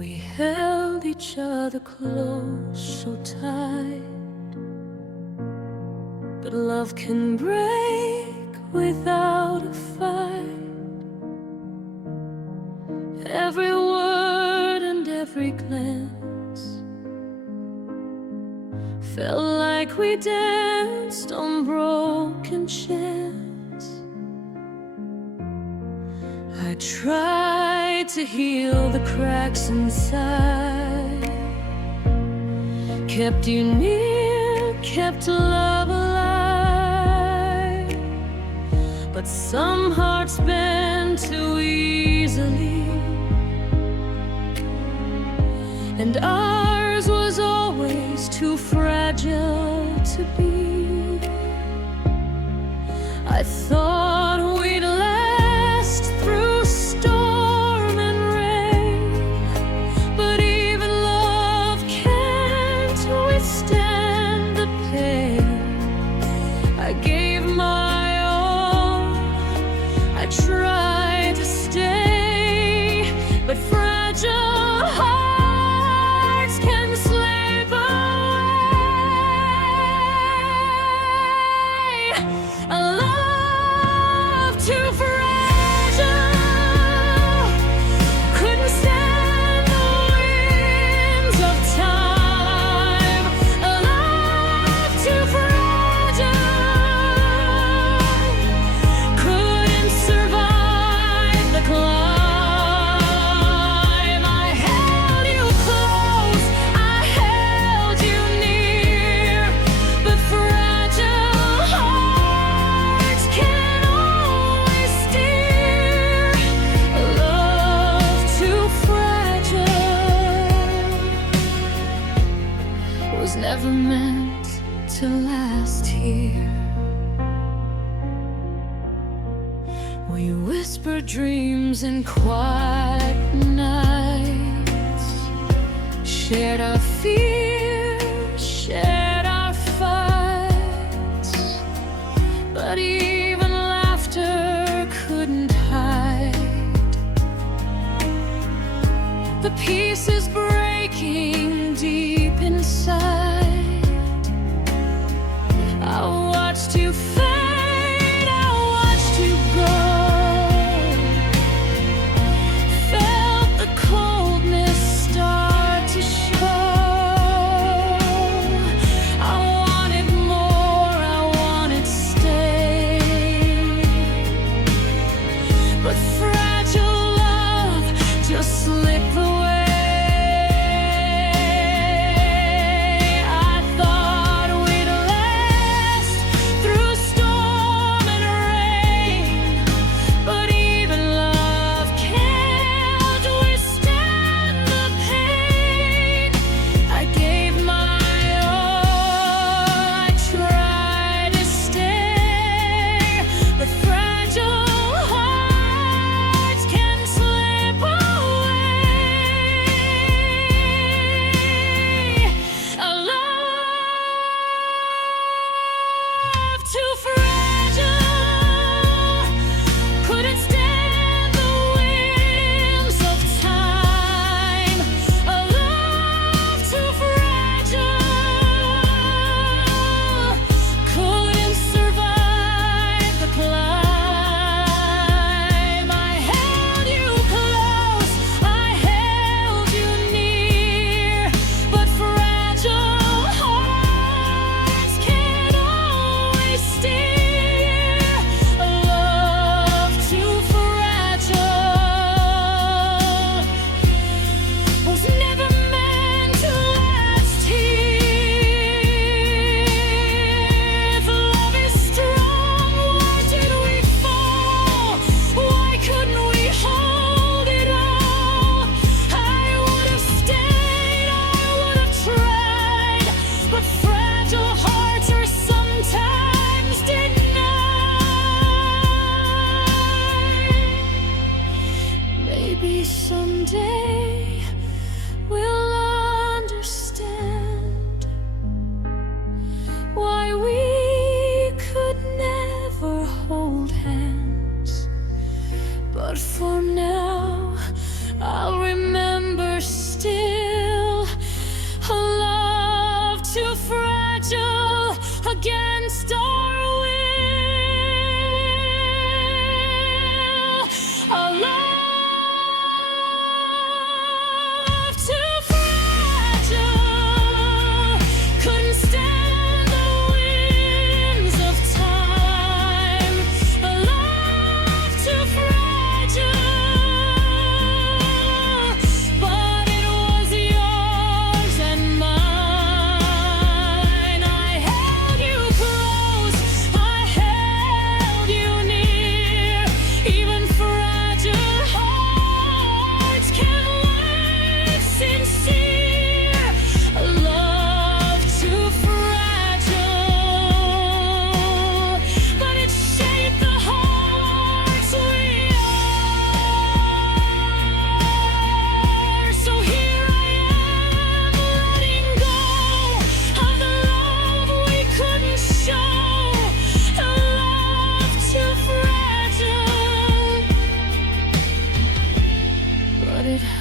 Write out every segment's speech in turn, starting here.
We held each other close, so tight. But love can break without a fight. Every word and every glance felt like we danced on broken chance. I tried to heal the cracks inside, kept you near, kept love alive. But some hearts bend too easily, and ours was always too fragile to be. I thought we'd last through storm and rain, but even love can't withstand the pain. I gave my all, I tried to stay, but fragile hearts can slip away. A love too fragile couldn't stand the winds of time. A love too fragile couldn't survive the climb. I held you close, I held you near, but fragile hearts can always steer. A love too fragile was never meant to last here. We whispered dreams in quiet nights, shared our fears, shared our fights, but even laughter couldn't hide the pieces breaking deep inside. I watched you fade, I watched you go, felt the coldness start to show. I wanted more, I wanted stay, but fragile love just slipped away. I thought we'd last through storm and rain, but even love can't withstand the pain. I gave my all, I tried to stay, but fragile hearts can slip away.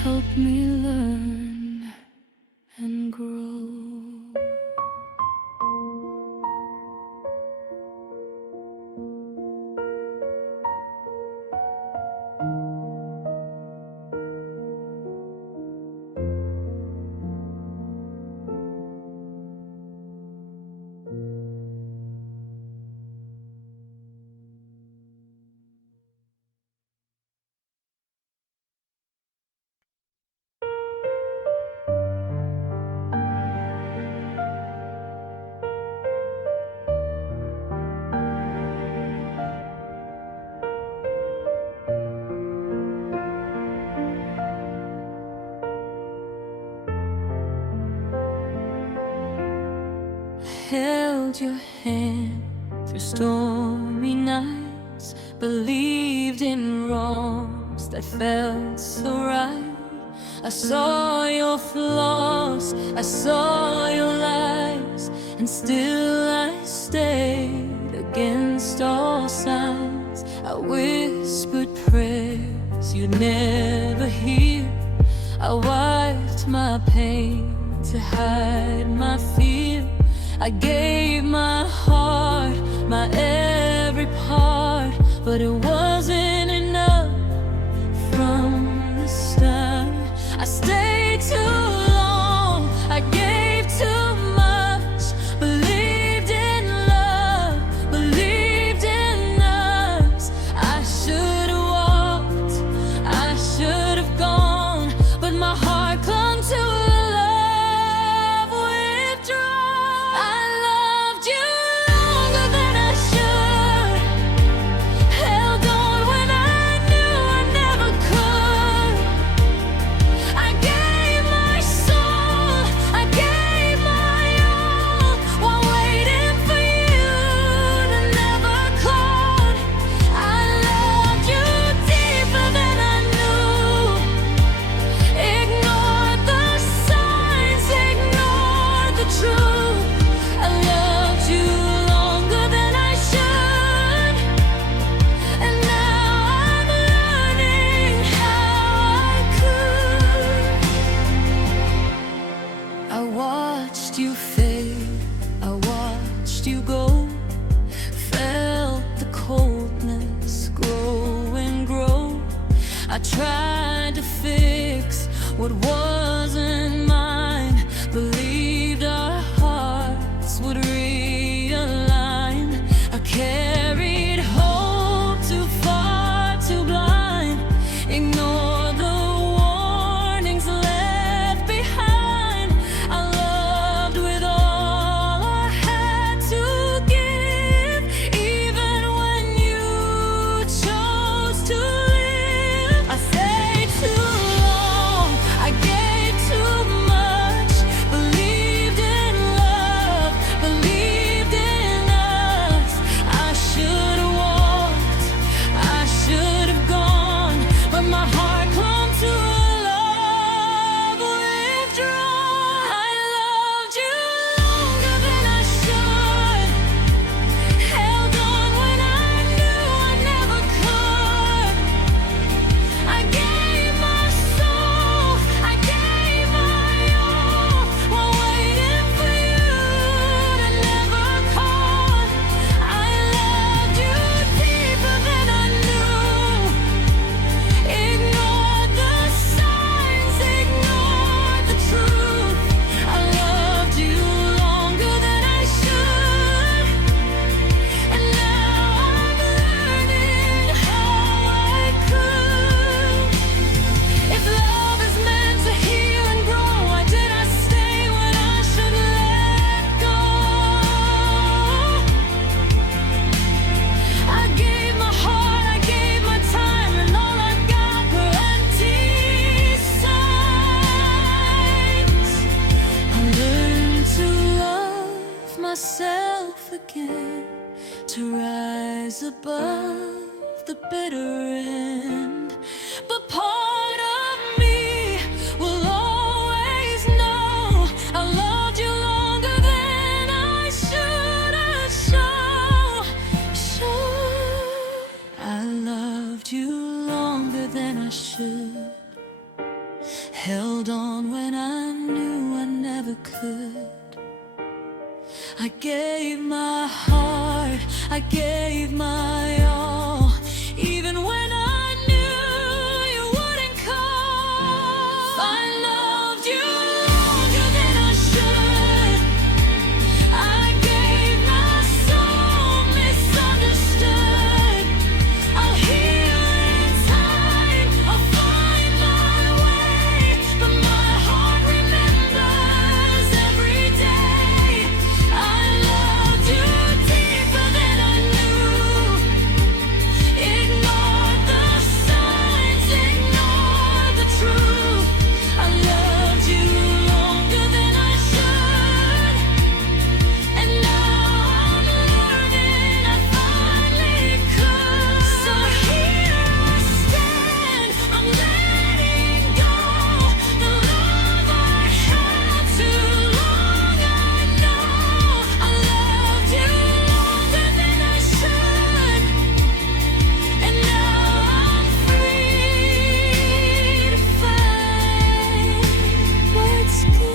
help me learn and grow. Held your hand through stormy nights, believed in wrongs that felt so right. I saw your flaws, I saw your lies, and still I stayed against all signs. I whispered prayers you'd never hear. I wiped my pain to hide my fear. I gave my heart, my every part, but it wasn't enough from the start. I stayed too long, I gave too much, believed in love, believed in us. I should have walked, I should have gone, but my heart clung to love withdrawn. I loved you longer than I should, held on when I knew I never could. I gave my soul, I gave my all, while waiting for you to never call. I loved you deeper than I knew, ignored the signs, ignored the truth. I loved you longer than I should, and now I'm learning how I could. I watched you fade, I watched you go, felt the coldness grow and grow. I tried to fix what wasn't mine, believed our hearts would realign. I carried hope too far, too blind, ignore the warnings left behind. I loved with all I had to give, even when you chose to live. I stayed too long, I gave held on when I knew I never could. I gave my heart, I gave my all, even when I knew you wouldn't come. I loved you longer than I should. I gave my soul misunderstood. I'll heal in time, I'll find my way, but my heart remembers every day. I loved you deeper than I knew. Ignored the signs, ignored the truth. I loved you longer than I should, and now I'm learning I finally could. So here I stand, I'm letting go the love I had too long. I know I loved you longer than I should, and now I'm free to find what's good.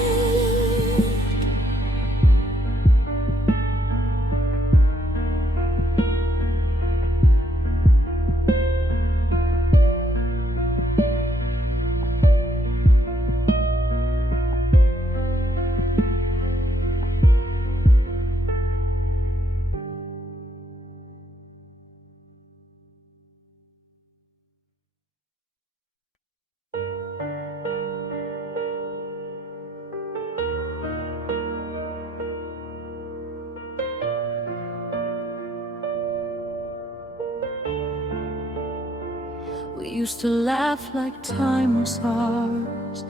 We used to laugh like time was ours.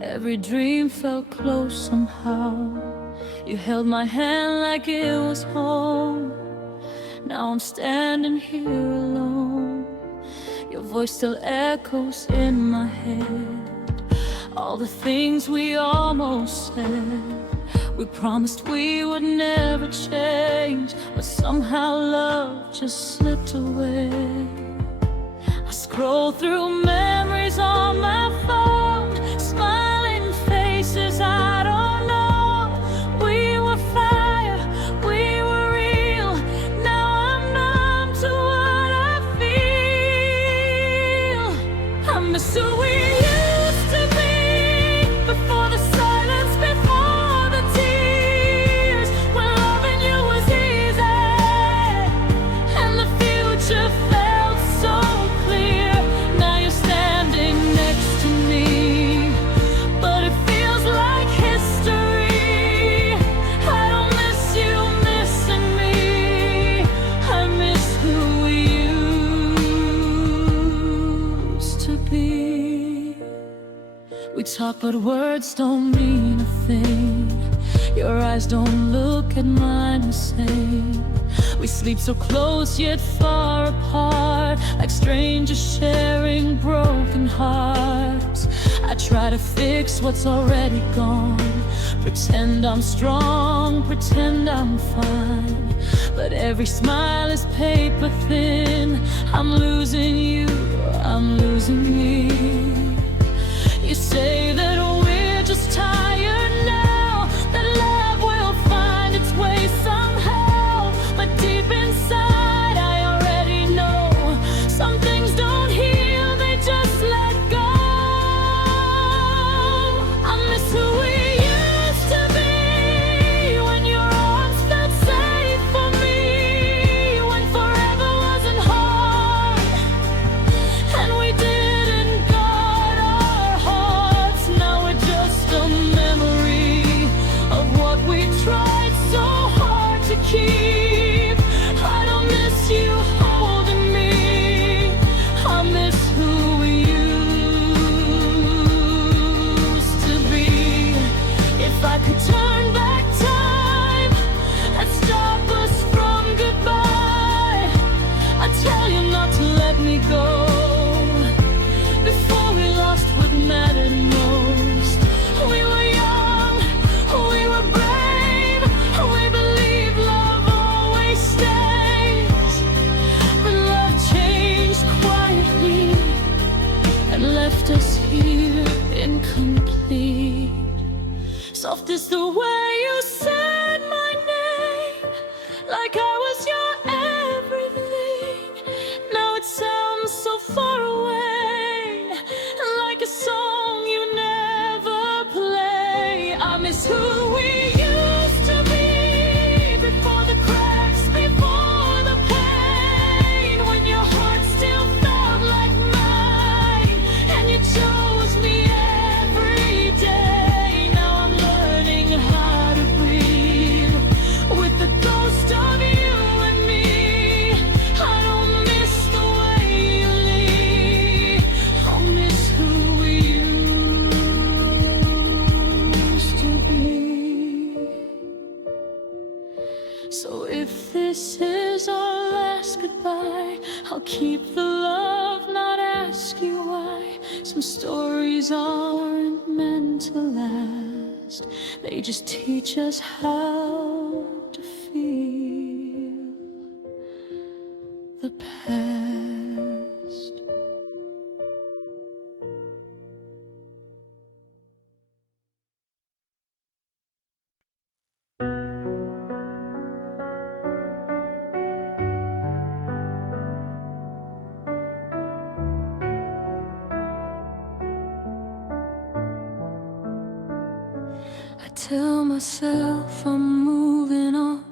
Every dream felt close somehow. You held my hand like it was home. Now I'm standing here alone. Your voice still echoes in my head. All the things we almost said. We promised we would never change, but somehow love just slipped away. I scroll through memories on my phone, smiling faces I don't know. We were fire, we were real. Now I'm numb to what I feel. I miss who we used to be, before the silence, before the tears, when loving you was easy, and the future felt so clear. Now you're standing next to me, but it feels like history. I don't miss you missing me, I miss who we used to be. We talk but words don't mean a thing. Your eyes don't look at mine the same. We sleep so close yet far apart, like strangers sharing broken hearts. I try to fix what's already gone, pretend I'm strong, pretend I'm fine, but every smile is paper thin. I'm losing you, I'm losing me. You say that we're just tired now, that love will find its way somehow, but deep inside I already know some things don't heal, they just let go. I miss who we used to be, when your arms felt safe for me, when forever wasn't hard, and we didn't go Soft is the way you said my name, like I was your everything. Now it sounds so far away, like a song you never play. I miss who we used to be, before the cracks, before the pain, when your heart still felt like mine, and you chose me every day. Now I'm learning how to breathe with the ghost of you and me. I don't miss the way you leave, I miss who we used to be. So if this is our last goodbye, I'll keep the love, not ask you why. Some stories aren't meant to last, they just teach us how to feel the past. I tell myself I'm moving on,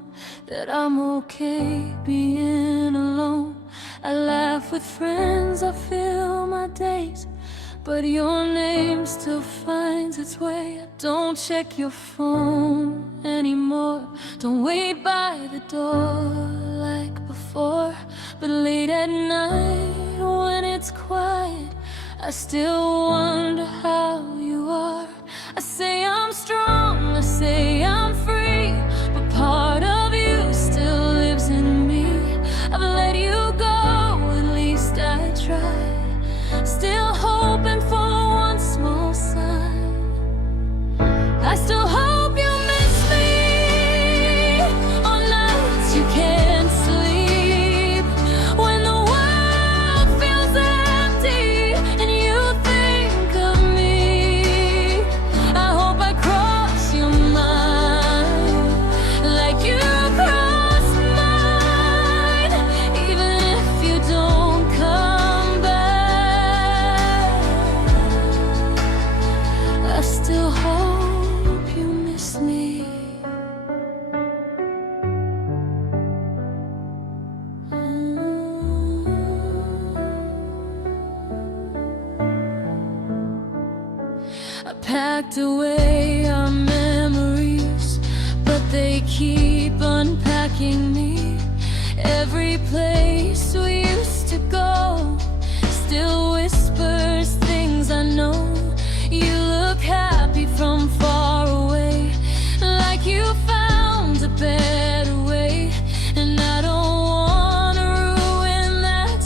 that I'm okay being alone. I laugh with friends, I fill my days, but your name still finds its way. I don't check your phone anymore, don't wait by the door like before. But late at night when it's quiet, I still wonder how you are. I say I'm strong, I say I'm free, but part of you still lives in me. I've let you go, at least I tried, still hoping for one small sign. I still hope you miss me on nights you can't sleep, when the world feels empty and you think of me. I hope I cross your mind like you crossed mine, even if you don't come back. I still hope you miss me. I packed away our memories, but they keep unpacking me. Every place we used to go still whispers things I know. You look happy from far away, like you found a better way. And I don't wanna ruin that,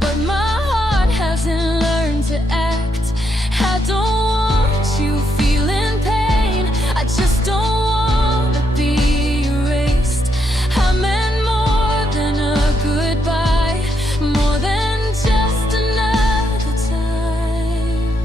but my heart hasn't learned to act. I don't want you feeling pain, I just don't wanna be erased. I meant more than a goodbye, more than just another time.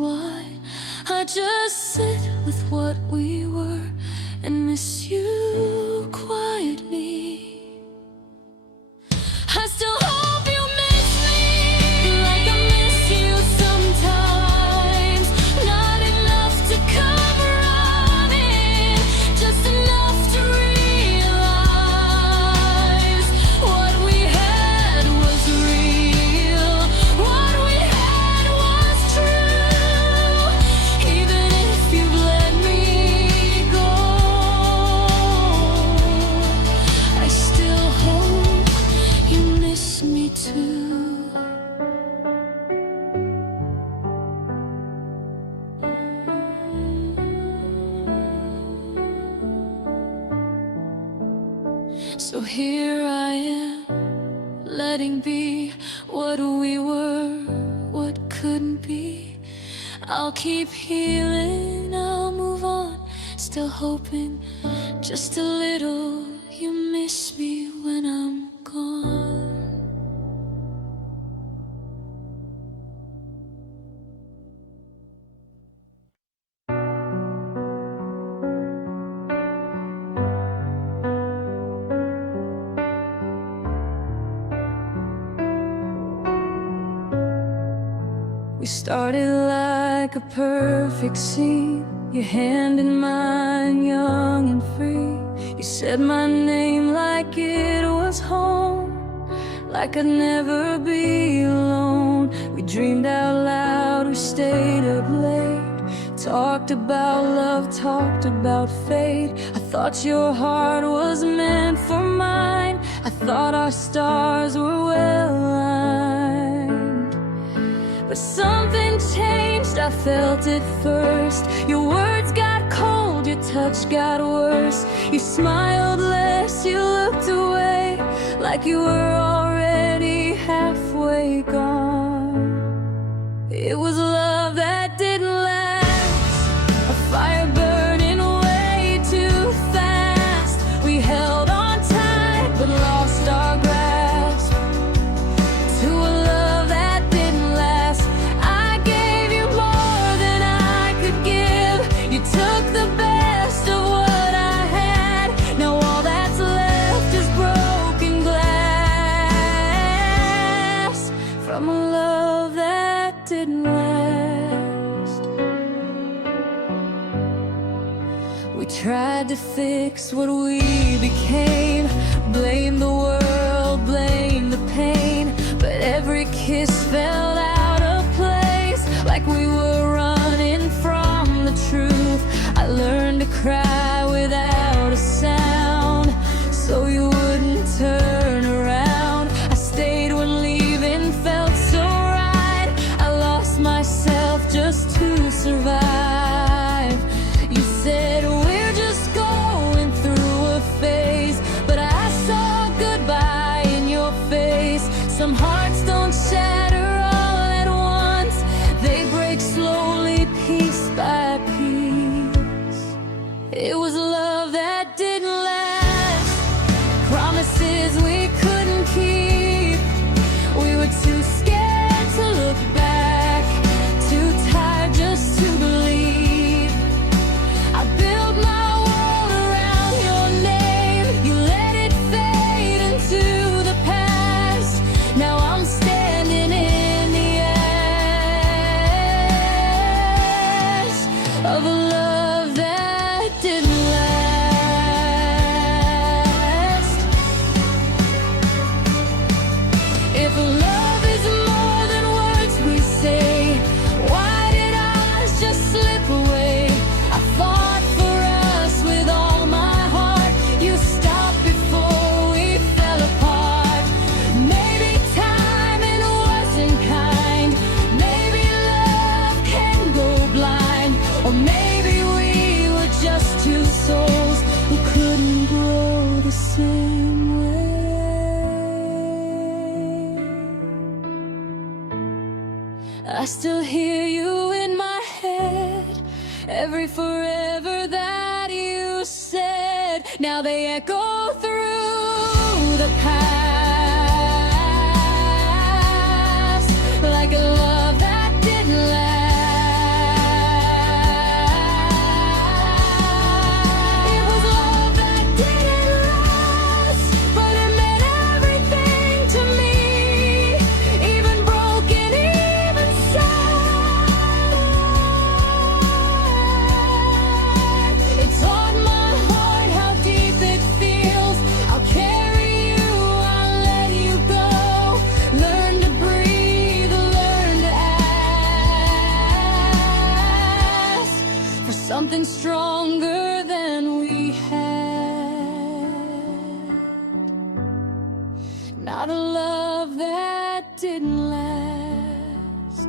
why I just sit with what we were and miss you quietly. I still hope you miss me like I miss you sometimes. Not enough to come running, just enough to realize what we had was real, what we had was true. Even if you've let me go, I still hope you miss me too. So here I am, letting be what we were, what couldn't be. I'll keep healing, I'll move on, still hoping just a little you miss me when I'm gone. We started like a perfect scene, your hand in mine, young and free. You said my name like it was home, like I'd never be alone. We dreamed out loud, we stayed up late, talked about love, talked about fate. I thought your heart was meant for mine, I thought our stars were well aligned. But something changed, I felt it first. Your words got cold, your touch got worse. You smiled less, you looked away, like you were already halfway gone. It was love that didn't last, a fire burning way too fast. We held on tight, but lost our grasp to a love that didn't last. I gave you more than I could give. You took the best of what I had. Now all that's left is broken glass from a love that didn't last. We tried to fix what we became, blame the world, blame the pain, but every kiss felt out of place, like we were running from the truth. I learned to cry without a sound, so you wouldn't turn around. I stayed when leaving felt so right. I lost myself just to survive. You said we're just going through a phase, but I saw goodbye in your face. Some hearts don't shatter all at once, they break slowly, piece by piece. It was love that didn't last, promises we couldn't keep. We were too scared to look back, too tired just to believe. I built my world around your name, you let it fade into the past. Now I'm standing in the ash of a love that didn't last. If love is more than words we say, why did ours just slip away? I fought for us with all my heart, you stopped before we fell apart. Maybe timing wasn't kind, maybe love can go blind, or maybe we were just two souls who couldn't grow the same way. I still hear you in my head, every forever that you said. Now they echo through the past, like a love that didn't last. didn't last.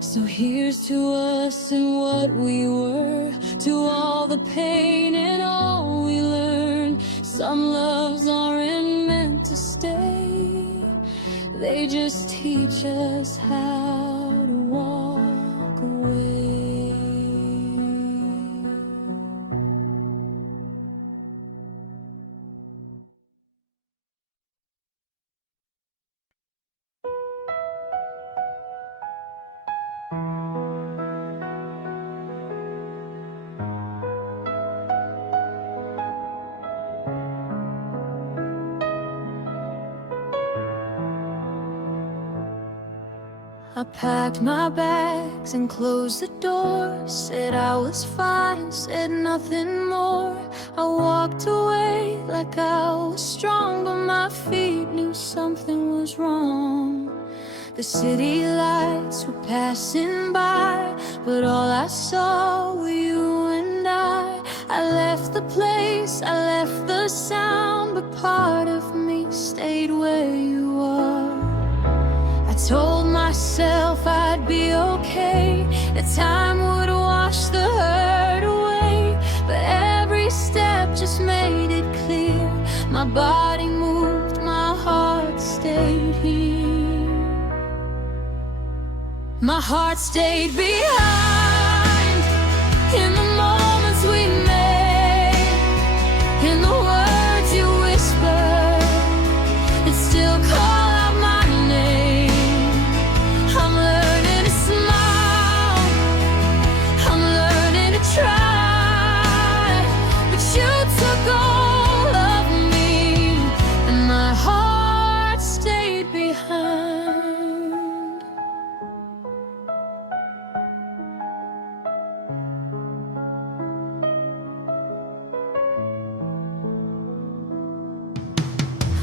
So here's to us and what we were, to all the pain and all we learned. Some loves aren't meant to stay, they just teach us how to walk away. I packed my bags and closed the door, said I was fine, said nothing more. I walked away like I was strong, but my feet knew something was wrong. The city lights were passing by, but all I saw were you and I. I left the place, I left the sound, but part of me stayed where you are. I told myself I'd be okay, that time would wash the hurt away, but every step just made it clear. My body moved, my heart stayed here. My heart stayed behind in the moments we made, in the words you whispered, and still call out my name. I'm learning to smile, I'm learning to try, but you took all of me, and my heart stayed behind.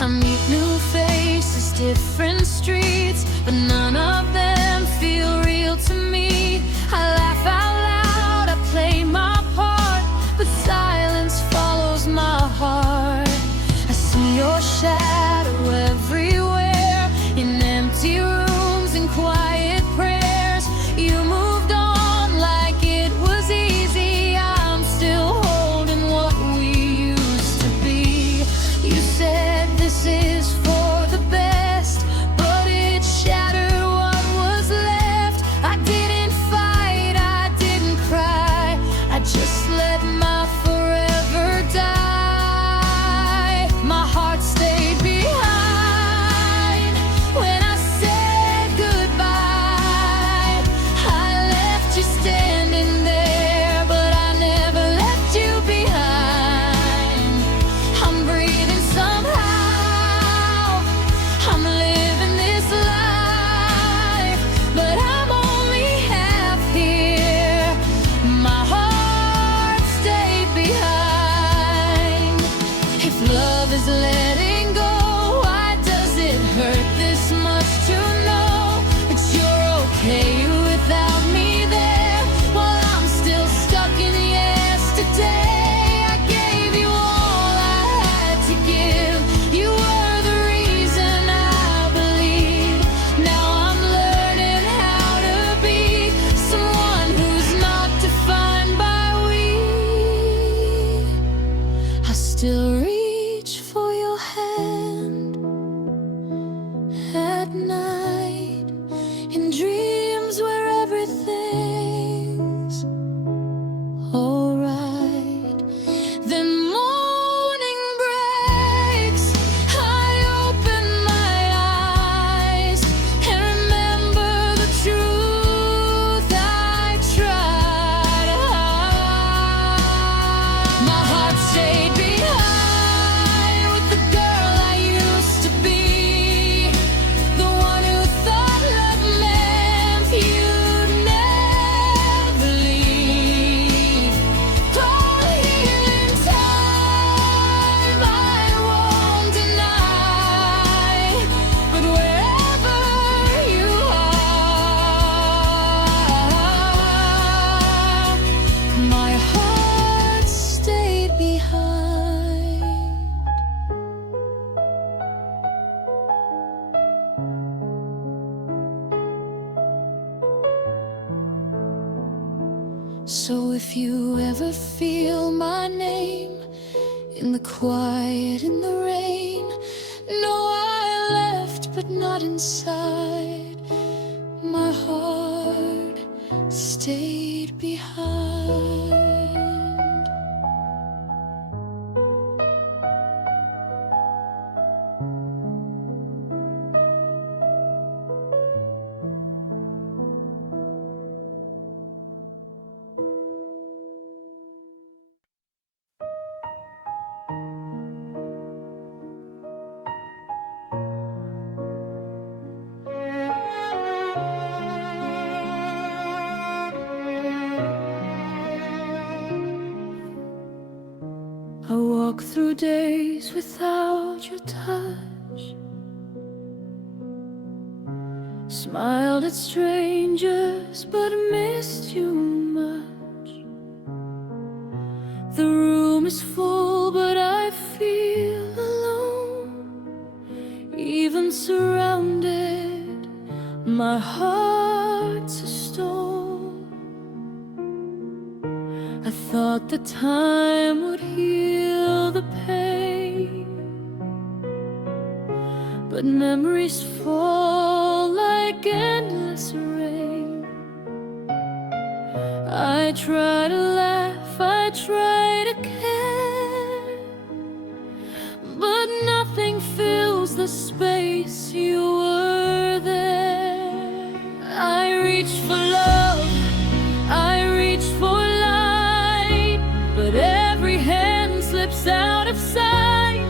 I meet new faces, different streets, but none of them feel real to me. I laugh out loud, I play my part, but silence follows my heart. I see your shadow everywhere, in empty rooms and quiet prayers. You moved on like it was easy, I'm still holding what we used to be. You said this is for the best, but it shattered what was left. I didn't fight, I didn't cry, I just let my forever die. My heart stayed behind when I said goodbye. I left you standing there, but I never left you behind. I'm breathing somehow, I'm living this life, but I'm only half here. My heart stayed behind. If you ever feel my name in the quiet, in the rain, know I left but not inside. My heart stayed behind. I walk through days without your touch, smiled at strangers but missed you much. The room is full but I feel alone. Even surrounded, my heart's a stone. I thought the time would heal the pain, but memories fall like endless rain. I try to laugh, I try to care, but nothing fills the space. You were there. I reach for love, I reach for light, but every hand slips out of sight.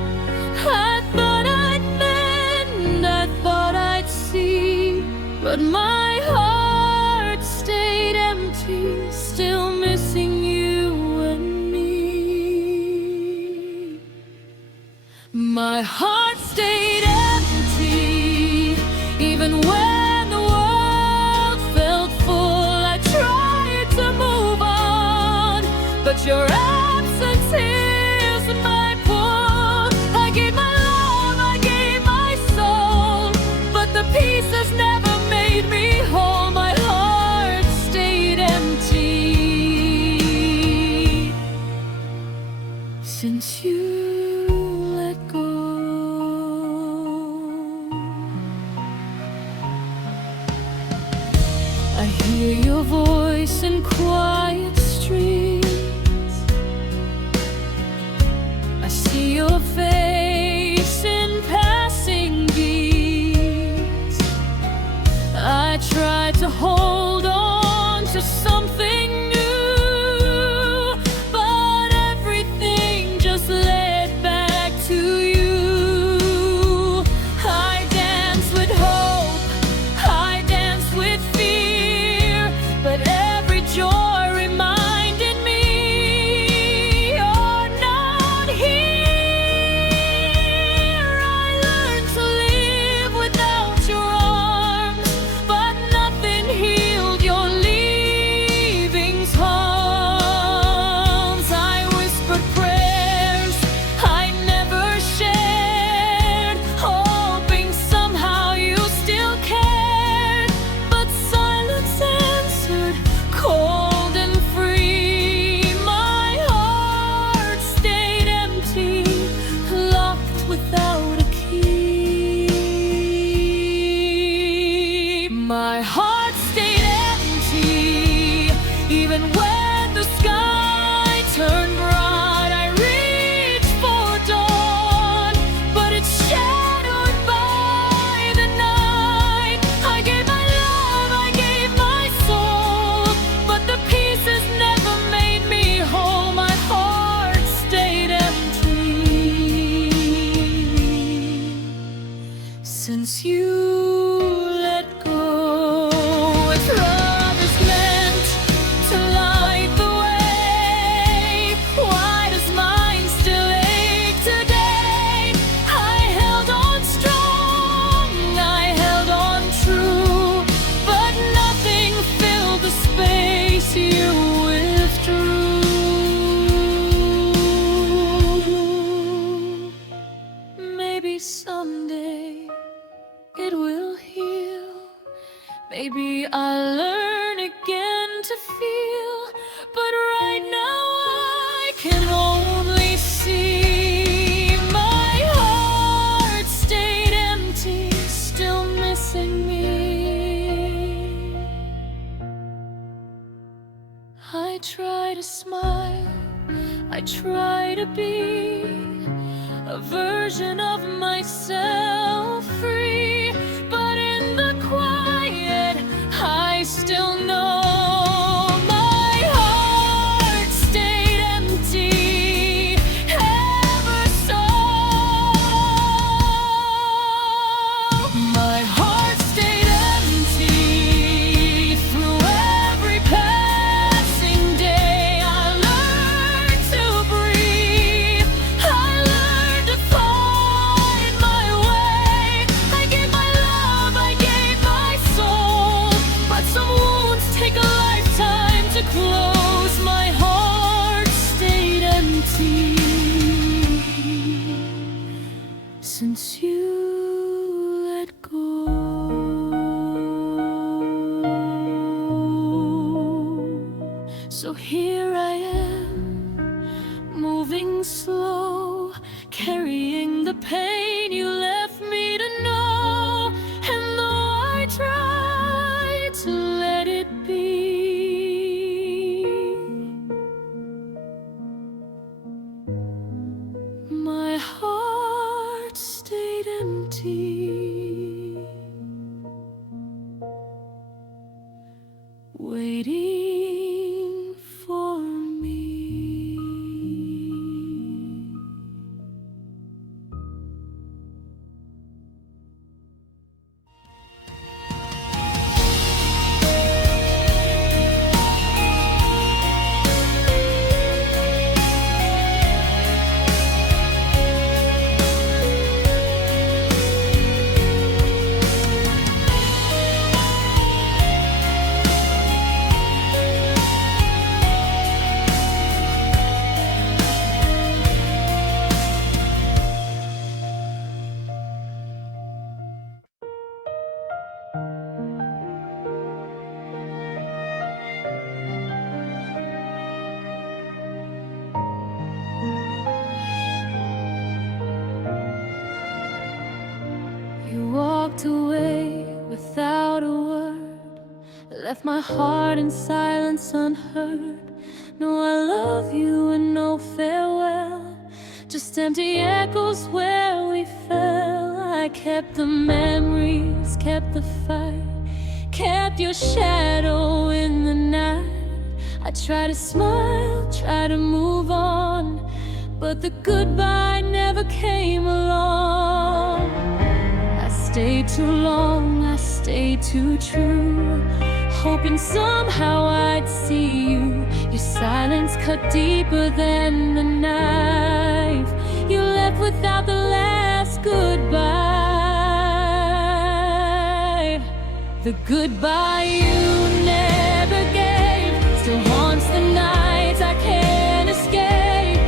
I thought I'd mend, I thought I'd see, but my heart stayed empty, still missing you and me. My heart stayed empty, even when the world felt full. I tried to move on, but your absence heals my pull. I gave my love, I gave my soul, but the pieces never made me whole. My heart stayed empty since you let go. I hear your voice in quiet streets, I see your face in passing beats. I try to hold on to something new, but everything just led back to you. I dance with hope, I dance with fear, but every joy reminds to smile, I try to be a version of myself free, but in the quiet, I still know my heart stayed empty ever so. My heart stayed empty through every passing day. I learned to breathe, I learned to find my way. I gave my love, I gave my soul, but some wounds take a lifetime to close. My heart stayed empty since you let go. So here I am, moving slow, carrying the pain you left me to know. And though I try to let it be, my heart stayed empty, waiting for me. You walked away without a word, left my heart in silence unheard. No, I love you and no farewell, just empty echoes where we fell. I kept the memories, kept the fight, kept your shadow in the night. I try to smile, try to move on, but the goodbye never came along. I stayed too long, I stayed too true, hoping somehow I'd see you. Your silence cut deeper than the knife. You left without the last goodbye. The goodbye you never gave still haunts the nights I can't escape.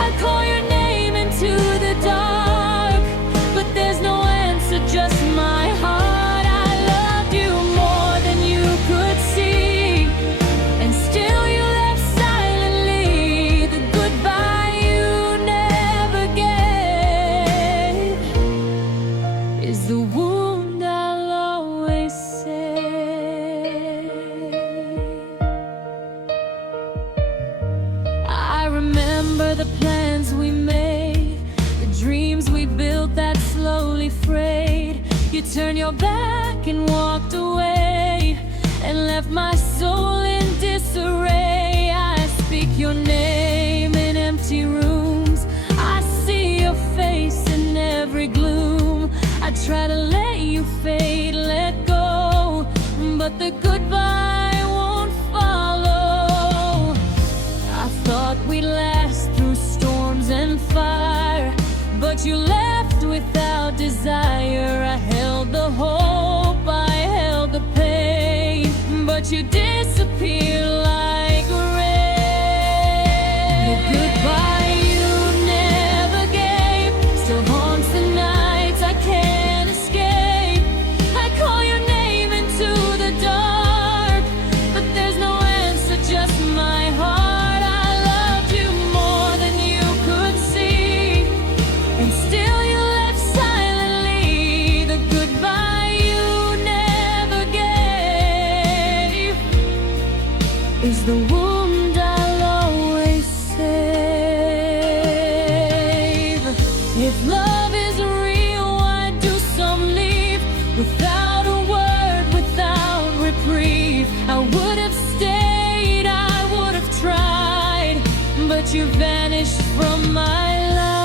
I call your name into the dark, but there's no answer, just my heart. I loved you more than you could see, and still you left silently. The goodbye you never gave is the wound I'll always say. I remember the plans we made, the dreams we built that slowly frayed. You turned your back and walked away, and left my soul in disarray. I speak your name in empty rooms, I see your face in every gloom. I try to let you fade, let go, but the goodbye won't follow. I thought we'd last through storms and fire, but you left without desire. I held the hope, I held the pain, but you disappeared like rain. you vanished from my life.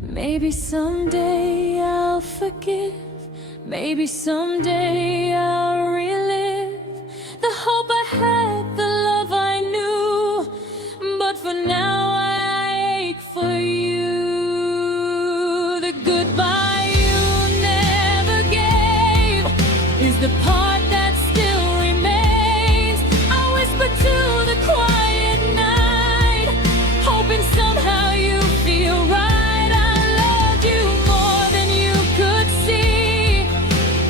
Maybe someday I'll forgive. Maybe someday I'll relive the hope I had, the love I knew. But for now I ache for you. The goodbye you never gave is the part that still remains. I whisper to the quiet night, hoping somehow you feel right.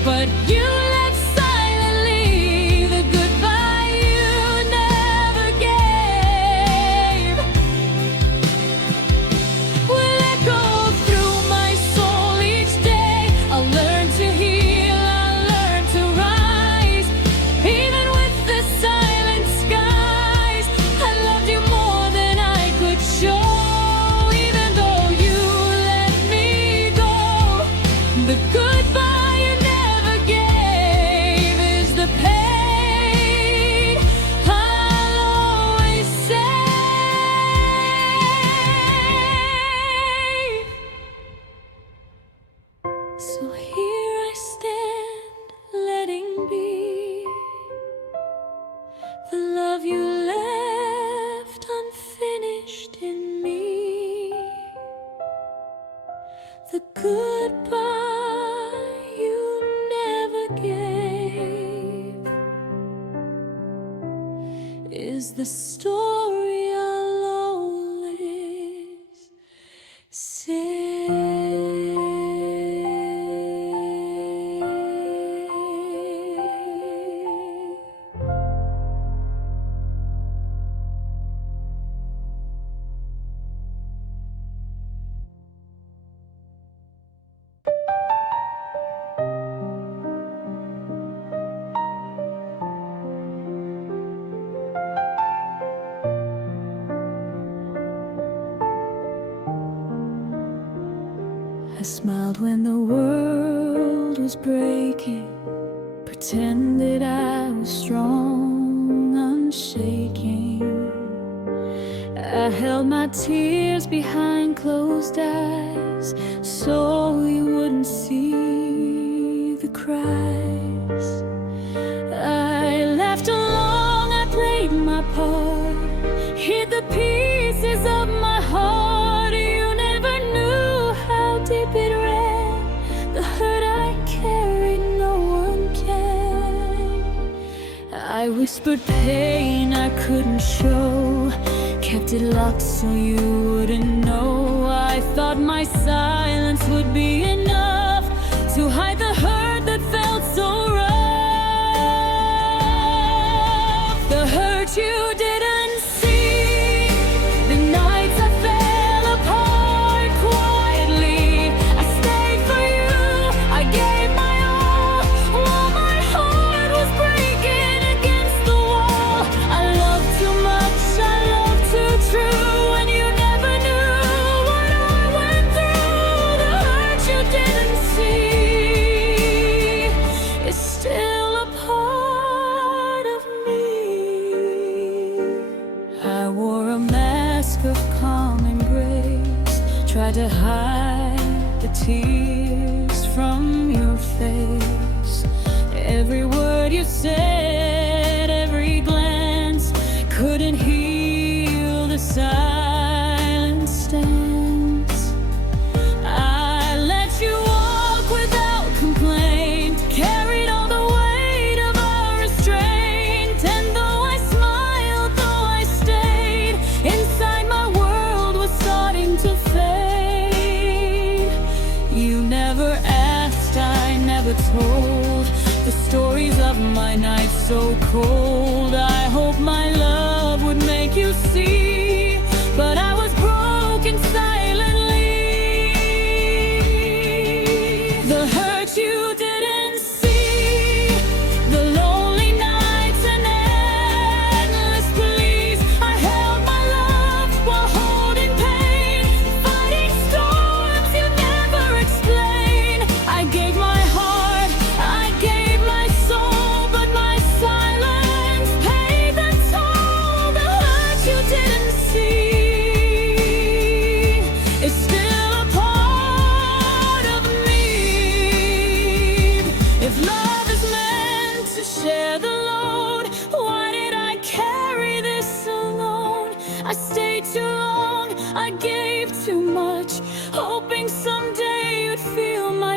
But you left silently the goodbye you never gave. Will echo through my soul each day. I'll learn to heal, I'll learn to rise. Even with the silent skies, I loved you more than I could show. Even though you let me go, the goodbye So here I stand, letting be the love you left unfinished in me. The goodbye you never gave is the story I'll always say. I smiled when the world was breaking, pretended I was strong, unshaking. I held my tears behind closed eyes, so you wouldn't see the cries. I laughed along, I played my part, hid the pieces of my heart. Deep it ran, the hurt I carried no one can. I whispered pain I couldn't show, kept it locked so you wouldn't know. I thought my silence would be enough to hide the hurt that felt so rough. The hurt you didn't see, the nights I fell apart quietly. Of calm embrace, tried to hide the tears from your face. Every word you said, every glance couldn't heal the silent stance. I let you walk without complaint, carried all the weight of our restraint. And though I smiled, though I stayed inside, to fade. You never asked, I never told the stories of my nights so cold. I hope my love would make you see, but I was broken silently. The hurt you didn't see, the lonely nights and endless pleas. I held my love while holding pain, fighting storms you never explain. I gave my heart, I gave my soul, but my silence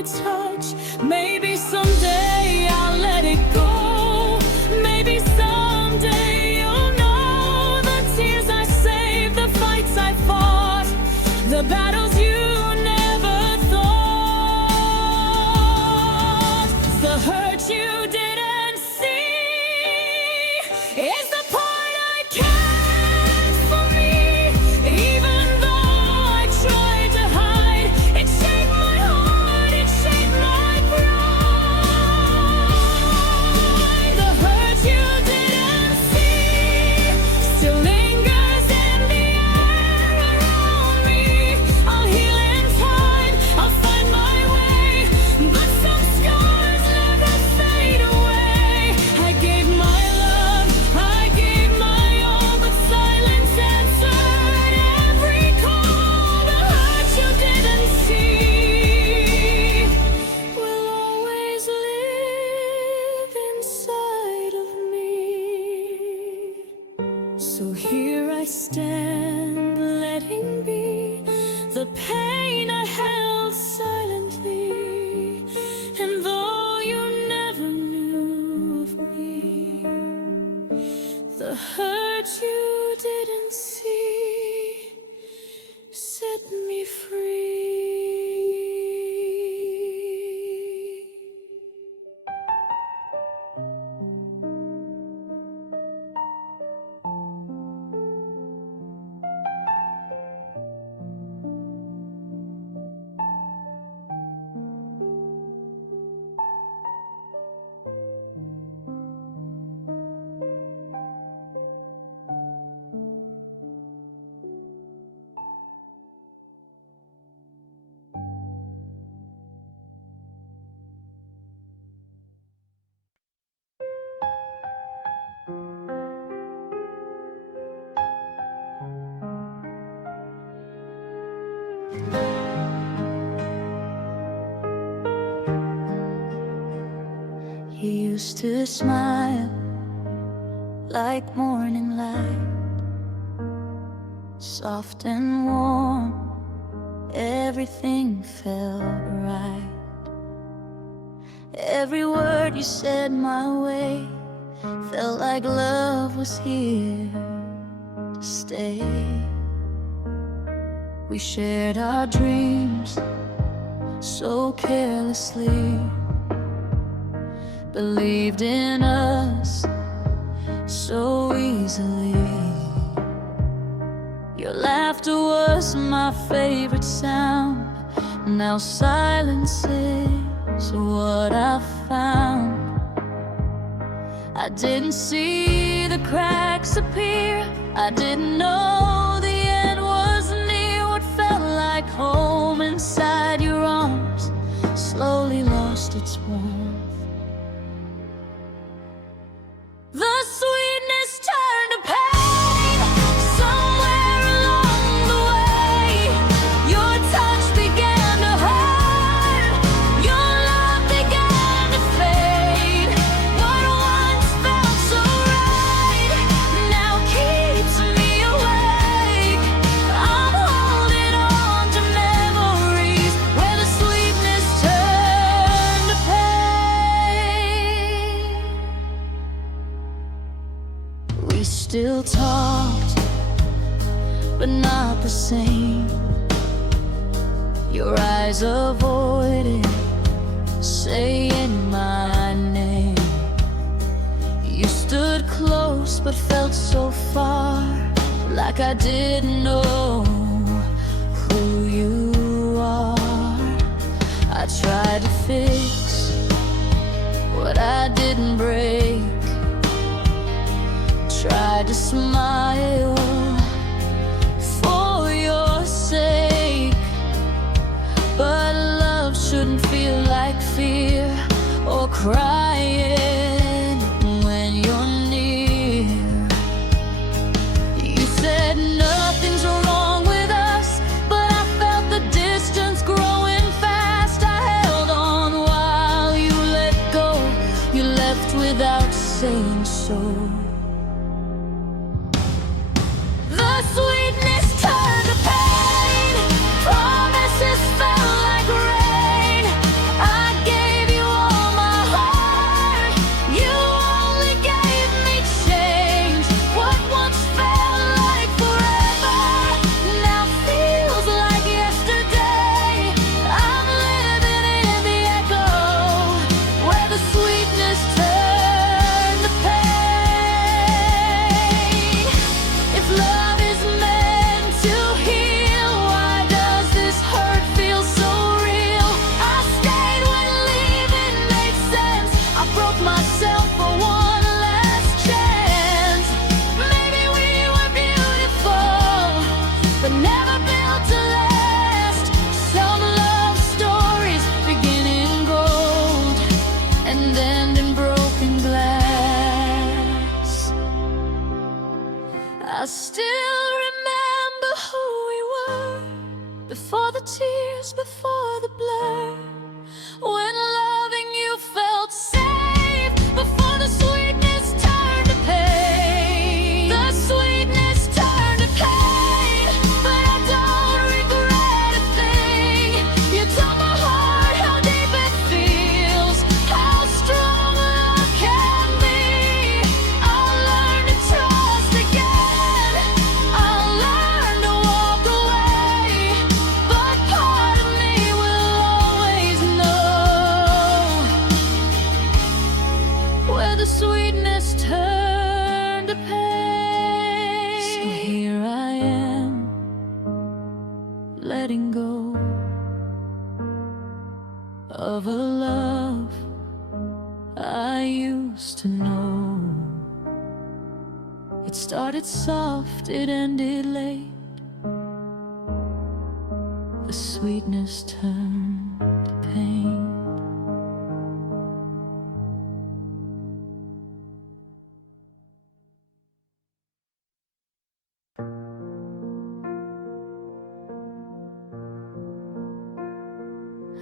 touch. Maybe someday I'll let it go. Maybe someday you'll know the tears I saved, the fights I fought, the battles you never thought. The hurt you didn't see is the part I kept for me. Even though I tried to hide, it shaped my heart, it shaped my pride. The hurt you didn't see still lingers in the air around me. I'll heal in time, I'll find my way, but some scars never fade away. I gave my love, I gave my all, but silence answered every call. The hurt you didn't see will always live inside of me. So here I stand, letting be the pain I held silently. And though you never knew of me, the hurt you didn't see set me free. You used to smile like morning light, soft and warm, everything felt right. Every word you said my way felt like love was here to stay. We shared our dreams so carelessly, believed in us so easily. Your laughter was my favorite sound. Now silence is what I found. I didn't see the cracks appear, I didn't know the end was near. What felt like home inside your arms slowly lost its warmth. The sweetness turned to pain somewhere along the way. Your touch began to hurt, your love began to fade. What once felt so right now keeps me awake. I'm holding on to memories where the sweetness turned to pain. We still talked, but not the same. Your eyes avoided saying my name. You stood close but felt so far, like I didn't know who you are. I tried to fix what I didn't break, tried to smile for your sake, but love shouldn't feel like fear or crying when you're near. You said nothing's wrong with us, but I felt the distance growing fast. I held on while you let go, you left without saying so. The sweetness turned to pain, promises felt like rain. I I still remember who we were, before the tears, before the blur, when loving you felt safe, before the sweetness turned to pain. The sweetness turned to pain, but I don't regret a thing. You taught my heart how deep it feels, how strong love can be. I'll learn to trust again, I'll learn to walk away, but part of me will always know where the sweetness turned to pain. So here I am, letting go of a love I used to know. It started soft, it ended late. The sweetness turned to pain.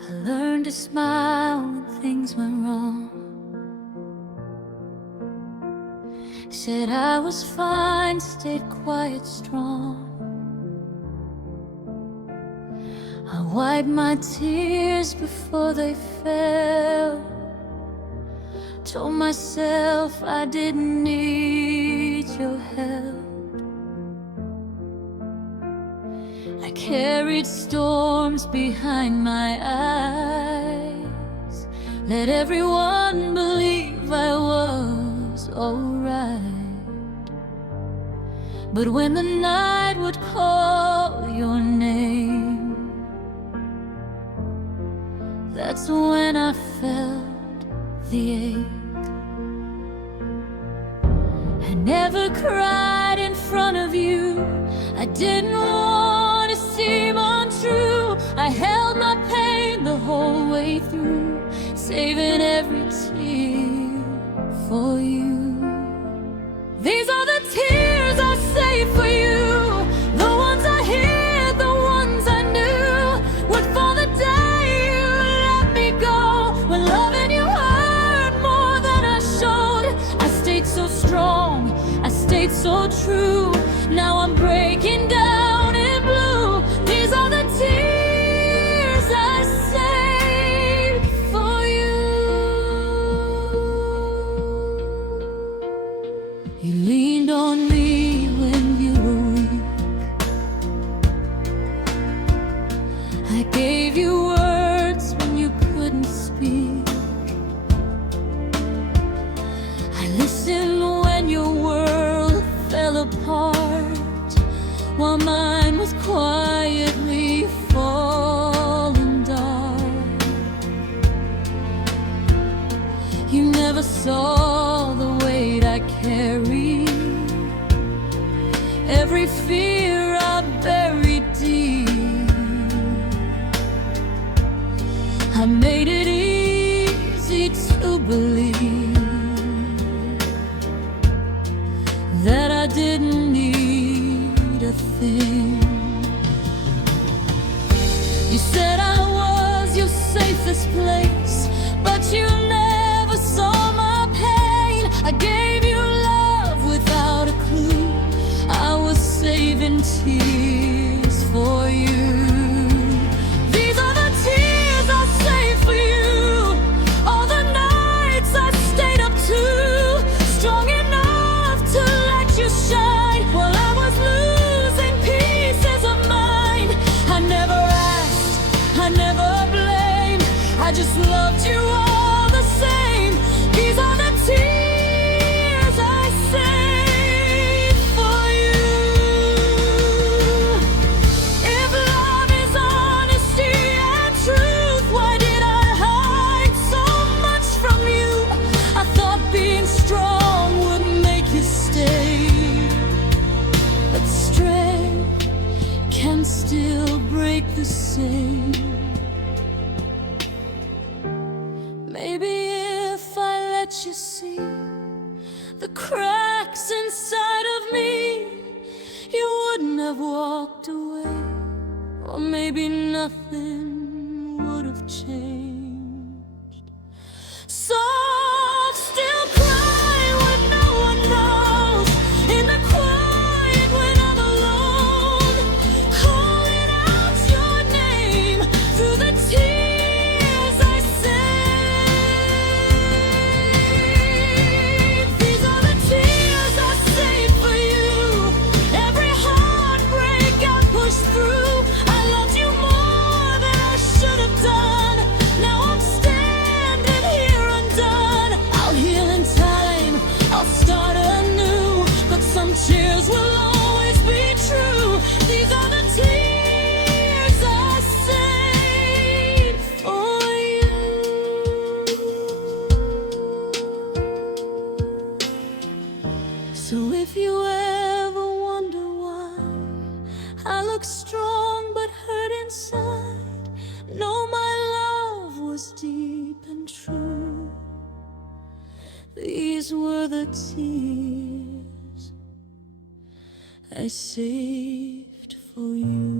I learned to smile when things went wrong. Said I was fine, stayed quiet, strong. I wiped my tears before they fell. Told myself I didn't need your help. I carried storms behind my eyes, let everyone believe I was alright. But when the night would call your name, that's when I felt the ache. I never cried in front of you, I didn't want to seem untrue. I held my pain the whole way through, saving every tear for you. These are the tears I save for you, the ones I hid, the ones I knew would fall the day you let me go. When loving you hurt more than I showed, I stayed so strong, I stayed so true. Now I'm breaking down in blue. These are the tears I saved for you. You leaned on me when you were weak, I gave you words when you couldn't speak. I listened when your world fell apart, while mine was quietly falling dark. You never saw the weight I carried, every fear I buried deep. I made it easy to believe that I didn't need a thing. You said I was your safest place, but you never saw my pain. I gave you love without a clue, I was saving tears for you. These are the tears I save for you, all the nights I stayed up too strong enough to let you shine while I was losing pieces of mine. I never asked, I never blamed, I just loved you all the same. These are the tears I saved for you. If love is honesty and truth, why did I hide so much from you? I thought being strong would make you stay, but strength can still break the same. Maybe if I let you see the cracks inside of me, or maybe nothing would have changed. Soft, still cry when no one knows, in the quiet when I'm alone, calling out your name through the tears I save. These are the tears I saved for you, every heartbreak I pushed through. I loved you more than I should have done. Now I'm standing here undone. I'll heal in time, I'll start anew, but some tears will always be true. These are the tears I saved for you. So if you ever wonder why I look strong but hurt inside, know my love was deep and true. These were the tears I saved for you.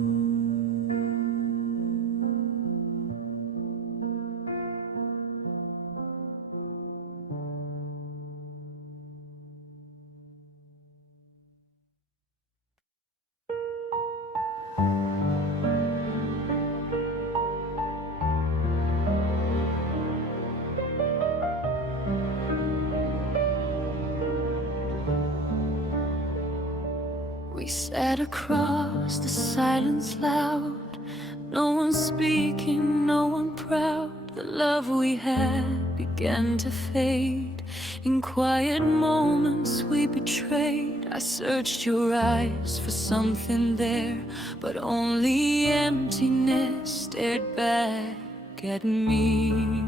We sat across the silence loud, no one speaking, no one proud. The love we had began to fade. In quiet moments we betrayed. I searched your eyes for something there, but only emptiness stared back at me.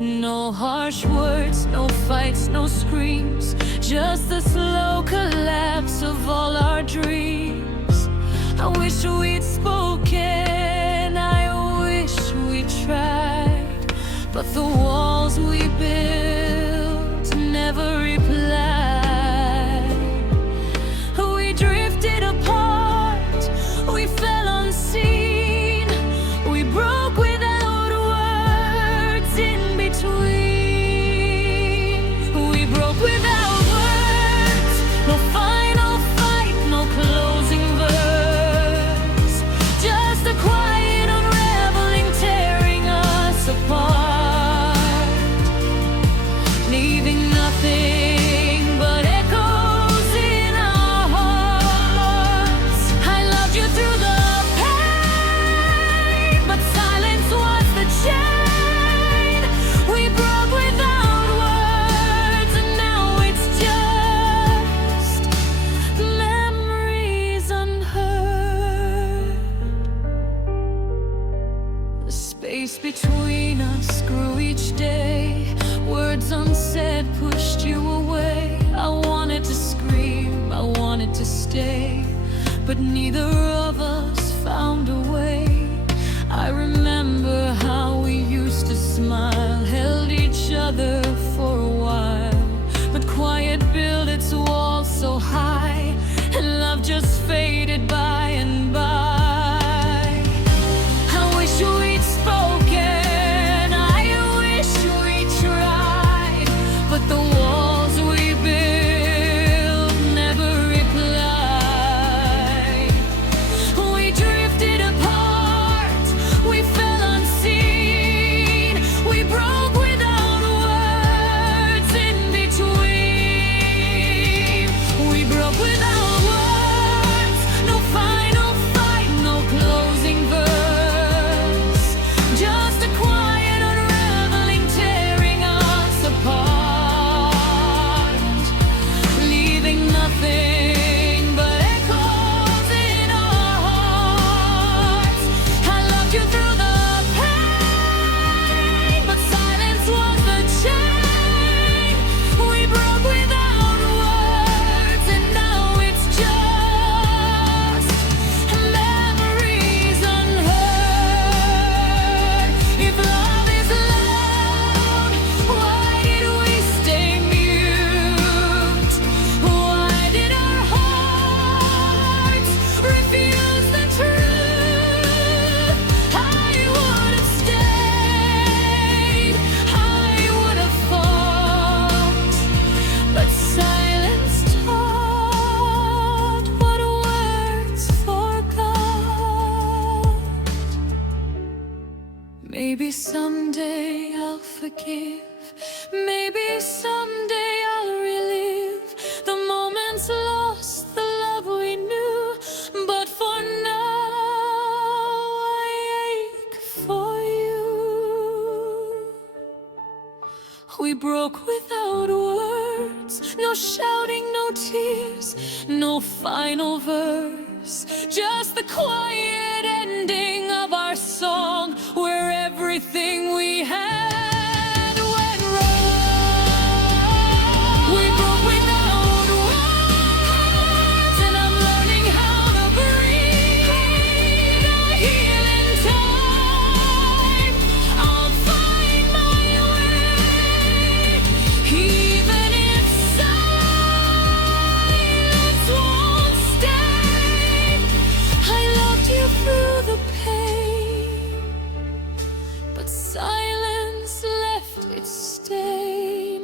No harsh words, no fights, no screams, just the slow collapse of all our dreams. I wish we'd spoken, I wish we tried, but the walls we built never replied. We drifted apart, we fell unseen, we broke without words in between. We broke without words, no final fight, no closing verse, just a quiet unraveling tearing us apart, leaving nothing but echoes in our hearts. I loved you through the pain, but silence was the chain. We broke without words, and now it's just memories unheard. The space between us grew each day, words unsaid pushed you away. I wanted to scream, I wanted to stay, but neither of us found a way. I remember how we used to smile, held each other for a while, but quiet built its walls so high, and love just faded by and by. I wish we'd spoken, I wish we tried, but the walls we built never replied. We drifted apart, we fell unseen, we broke without words. forgive. Maybe someday I'll relive the moments lost, the love we knew. But for now, I ache for you. We broke without words, no shouting, no tears, no final verse, just the quiet ending of our song, where everything we had went wrong. We broke without words, and I'm learning how to breathe. I heal in time, I'll find my way, even if silence won't stay. I loved you through the pain, but silence left its stain.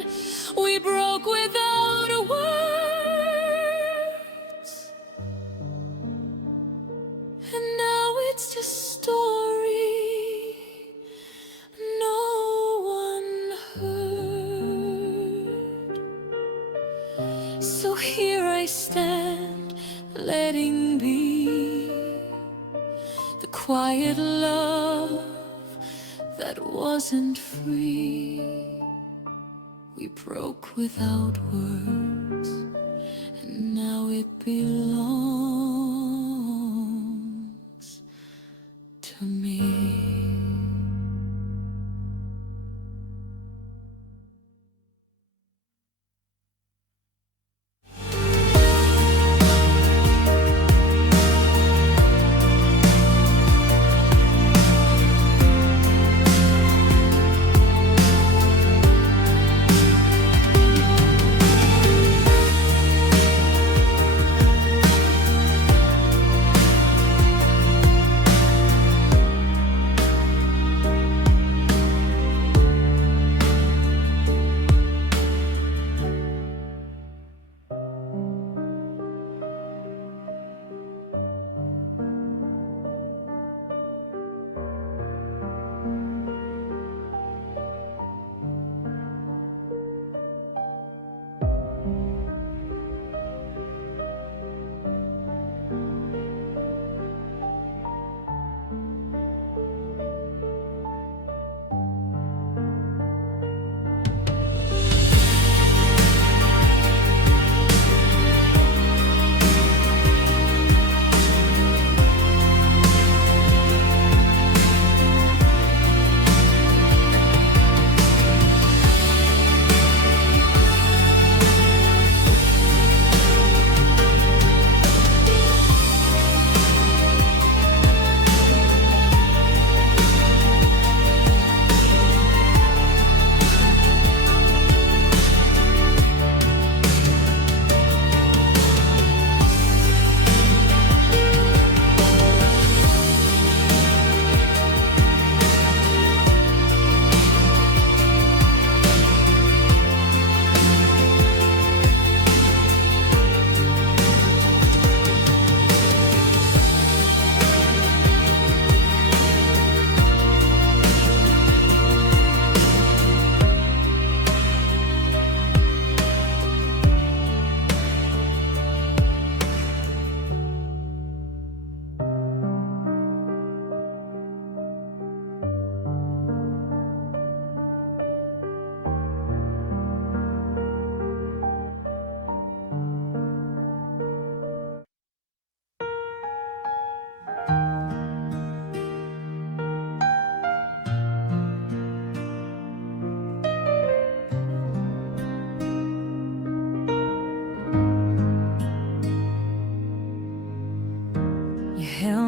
We broke without words, and now it's just story no one heard. So here I stand, letting be the quiet love that wasn't free. We broke without words, and now it belongs to me.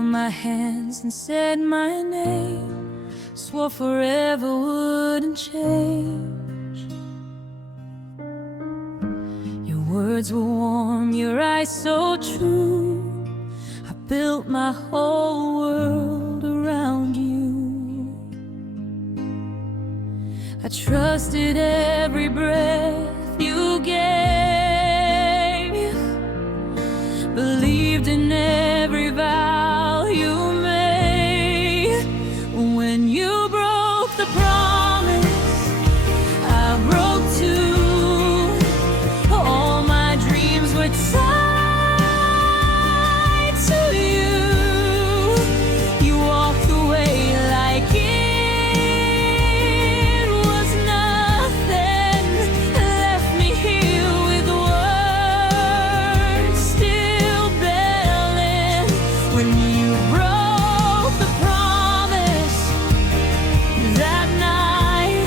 My hands and said my name, swore forever wouldn't change. Your words were warm, your eyes so true. I built my whole world around you. I trusted every breath you gave, believed in every vow you made. When you broke the promise were tied to you. You walked away like it was nothing, left me here with words still bailing. When you broke the promise that night,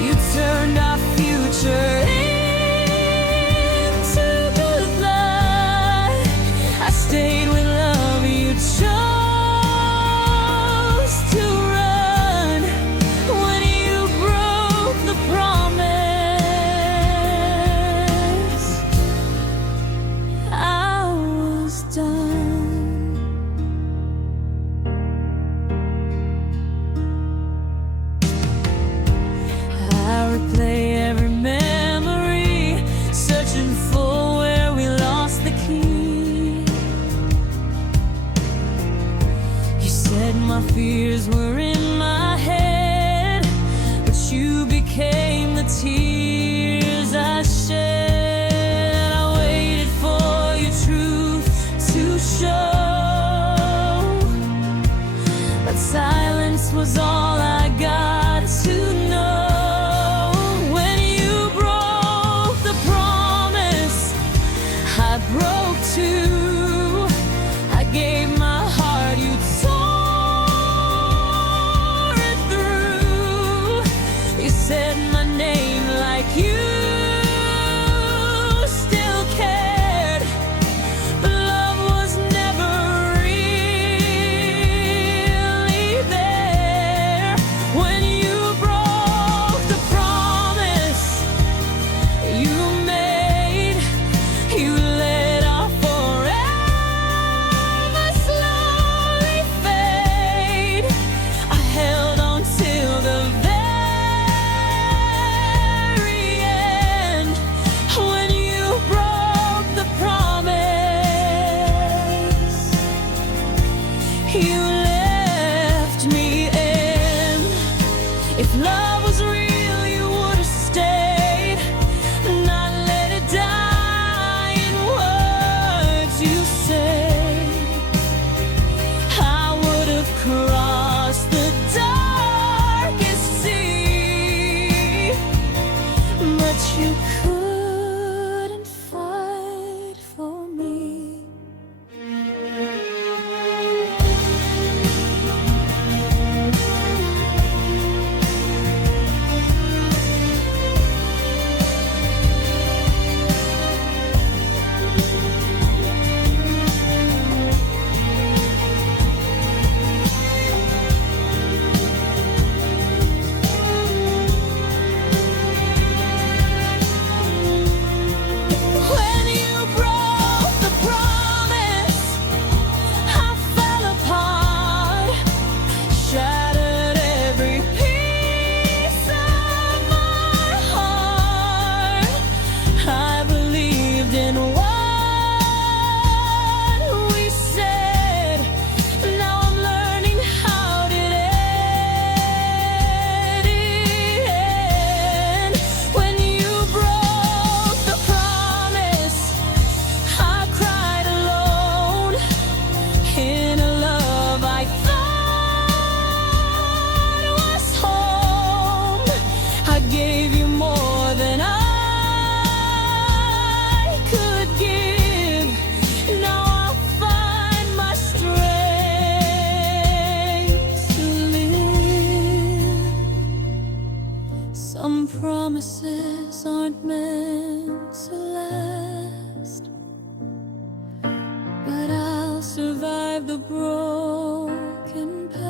you turned our future into good luck. I stayed with love, you chose to run. When you broke the promise, I was done. I replay every memory, searching for where we lost the key. You said my fears were in my head, but you became the tears I shed. I waited for your truth to show, but silence was all I got to know. When you broke the promise, I broke too. I gave my heart, you tore it through. You said my name like you still cared, but love was never really there. When you broke the promise you made, you let our forever slowly fade. I held on till the very end. When you broke the promise, you left me in. If love was real, you would have stayed, not let it die in words you say. I would have crossed the darkest sea, but you couldn't fight for me. When you broke the promise, I fell apart, shattered every piece of my heart. I believed in what we said. Now I'm learning how did it end. When you broke the promise, I cried alone in a love I thought was home. I gave you more than I could give. Now I'll find my strength to live. Some promises aren't meant to last, but I'll survive the broken past.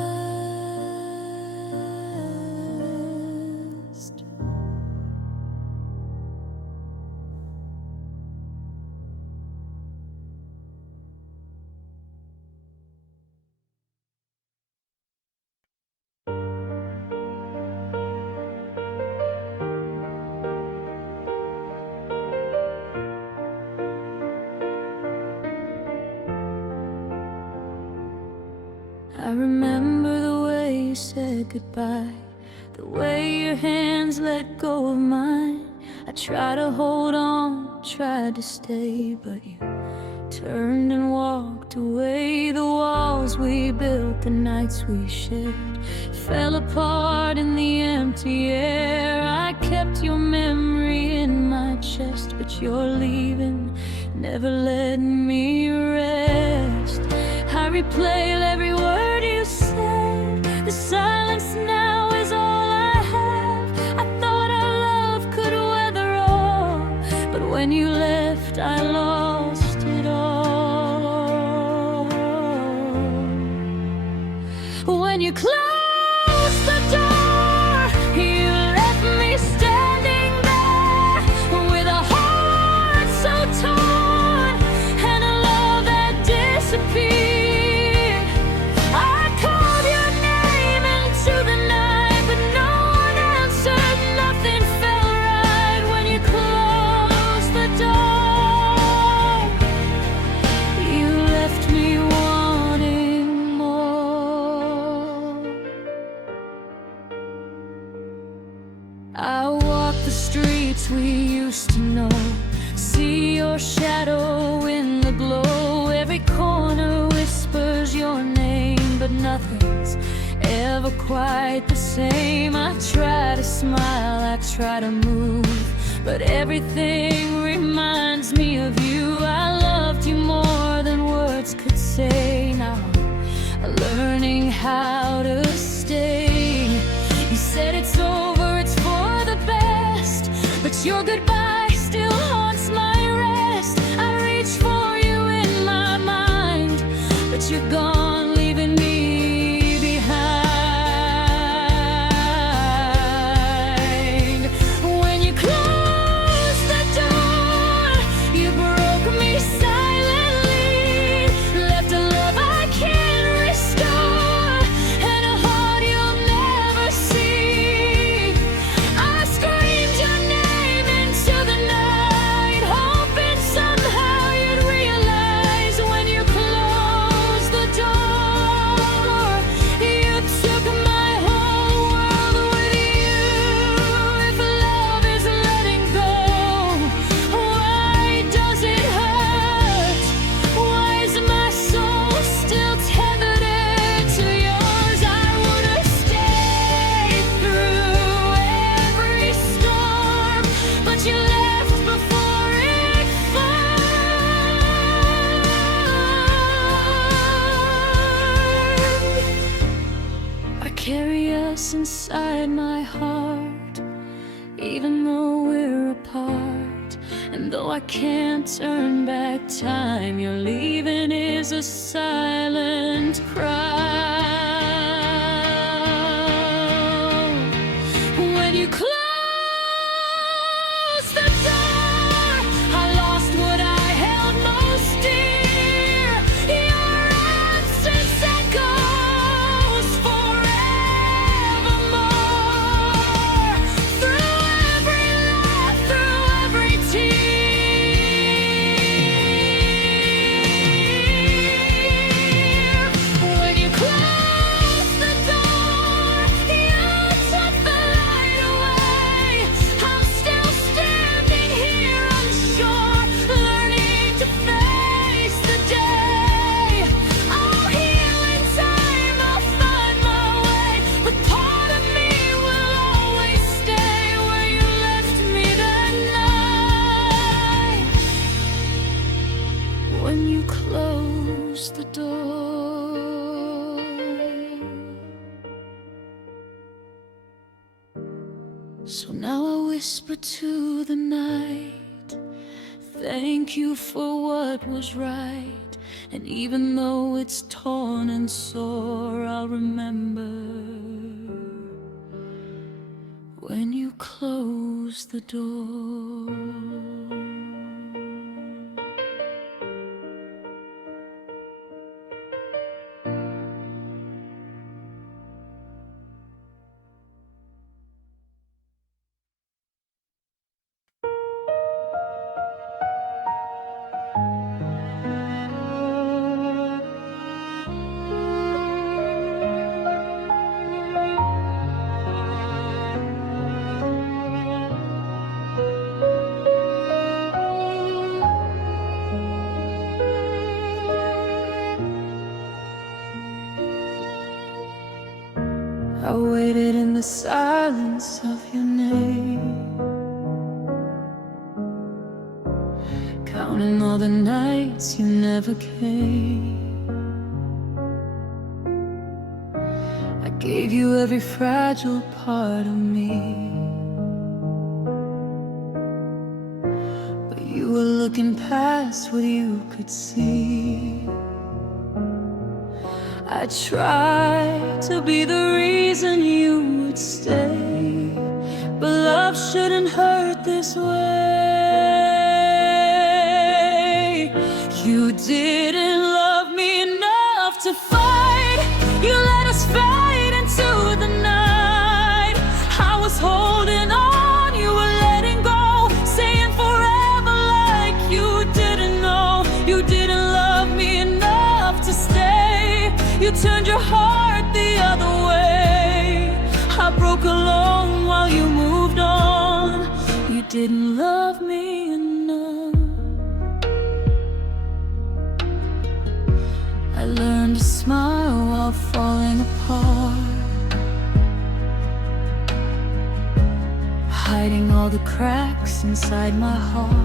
I remember the way you said goodbye, the way your hands let go of mine. I try to hold on, tried to stay, but you turned and walked away. The walls we built, the nights we shared, fell apart in the empty air. I kept your memory in my chest, but you're leaving, never letting me rest. I replayed every word you said. The silence now is all I have. I thought our love could weather all, but when you left I lost it all. When you closed the door, you left me standing there with a heart so torn and a love that disappeared. I called your name into the night, but no one answered. Nothing felt right when you closed the door. You left me wanting more. I walk the streets we used to know, see your shadow in the glow. Every corner whispers your name, but nothing's ever quite the same. I try to smile, I try to move, but everything reminds me of you. I loved you more than words could say. Now I'm learning how to stay. You said it's over, it's for the best, but your goodbye still haunts my rest. I reach for you in my mind, but you're gone, leaving me behind. When you closed the door, you broke me silently, left a love I can't restore and a heart you'll never see. I screamed your name into the night, hoping somehow you'd realize. When you closed the door, you took my whole world with you. If love is letting go, why does it hurt? Why is my soul still tethered to yours? I would have stayed through every storm, but you left before it formed. I carry us inside my heart, even though we're apart. And though I can't turn back time, your leaving is a silent cry. When you close the door, I lost what I held most dear. Your absence echoes forevermore. Through every laugh, through every tear. When you close the door, you took the light away. I'm still standing here unsure, learning to face the day. I'll heal in time, I'll find my way, but part of me will always stay where you left me that night. When you closed the door. So now I whisper to the night, thank you for what was right. And even though it's torn and sore, I'll remember when you close the door. I waited in the silence of your name, counting all the nights you never came. I gave you every fragile part of me, but you were looking past what you could see. I tried to be the reason you would stay, but love shouldn't hurt this way. You didn't love me enough to fight. You let us fade into the night. I was holding on, you were letting go, saying forever like you didn't know. You didn't love me enough to stay. You turned your heart the other way. I broke alone while you moved on. You didn't love me enough. I learned to smile while falling apart, hiding all the cracks inside my heart.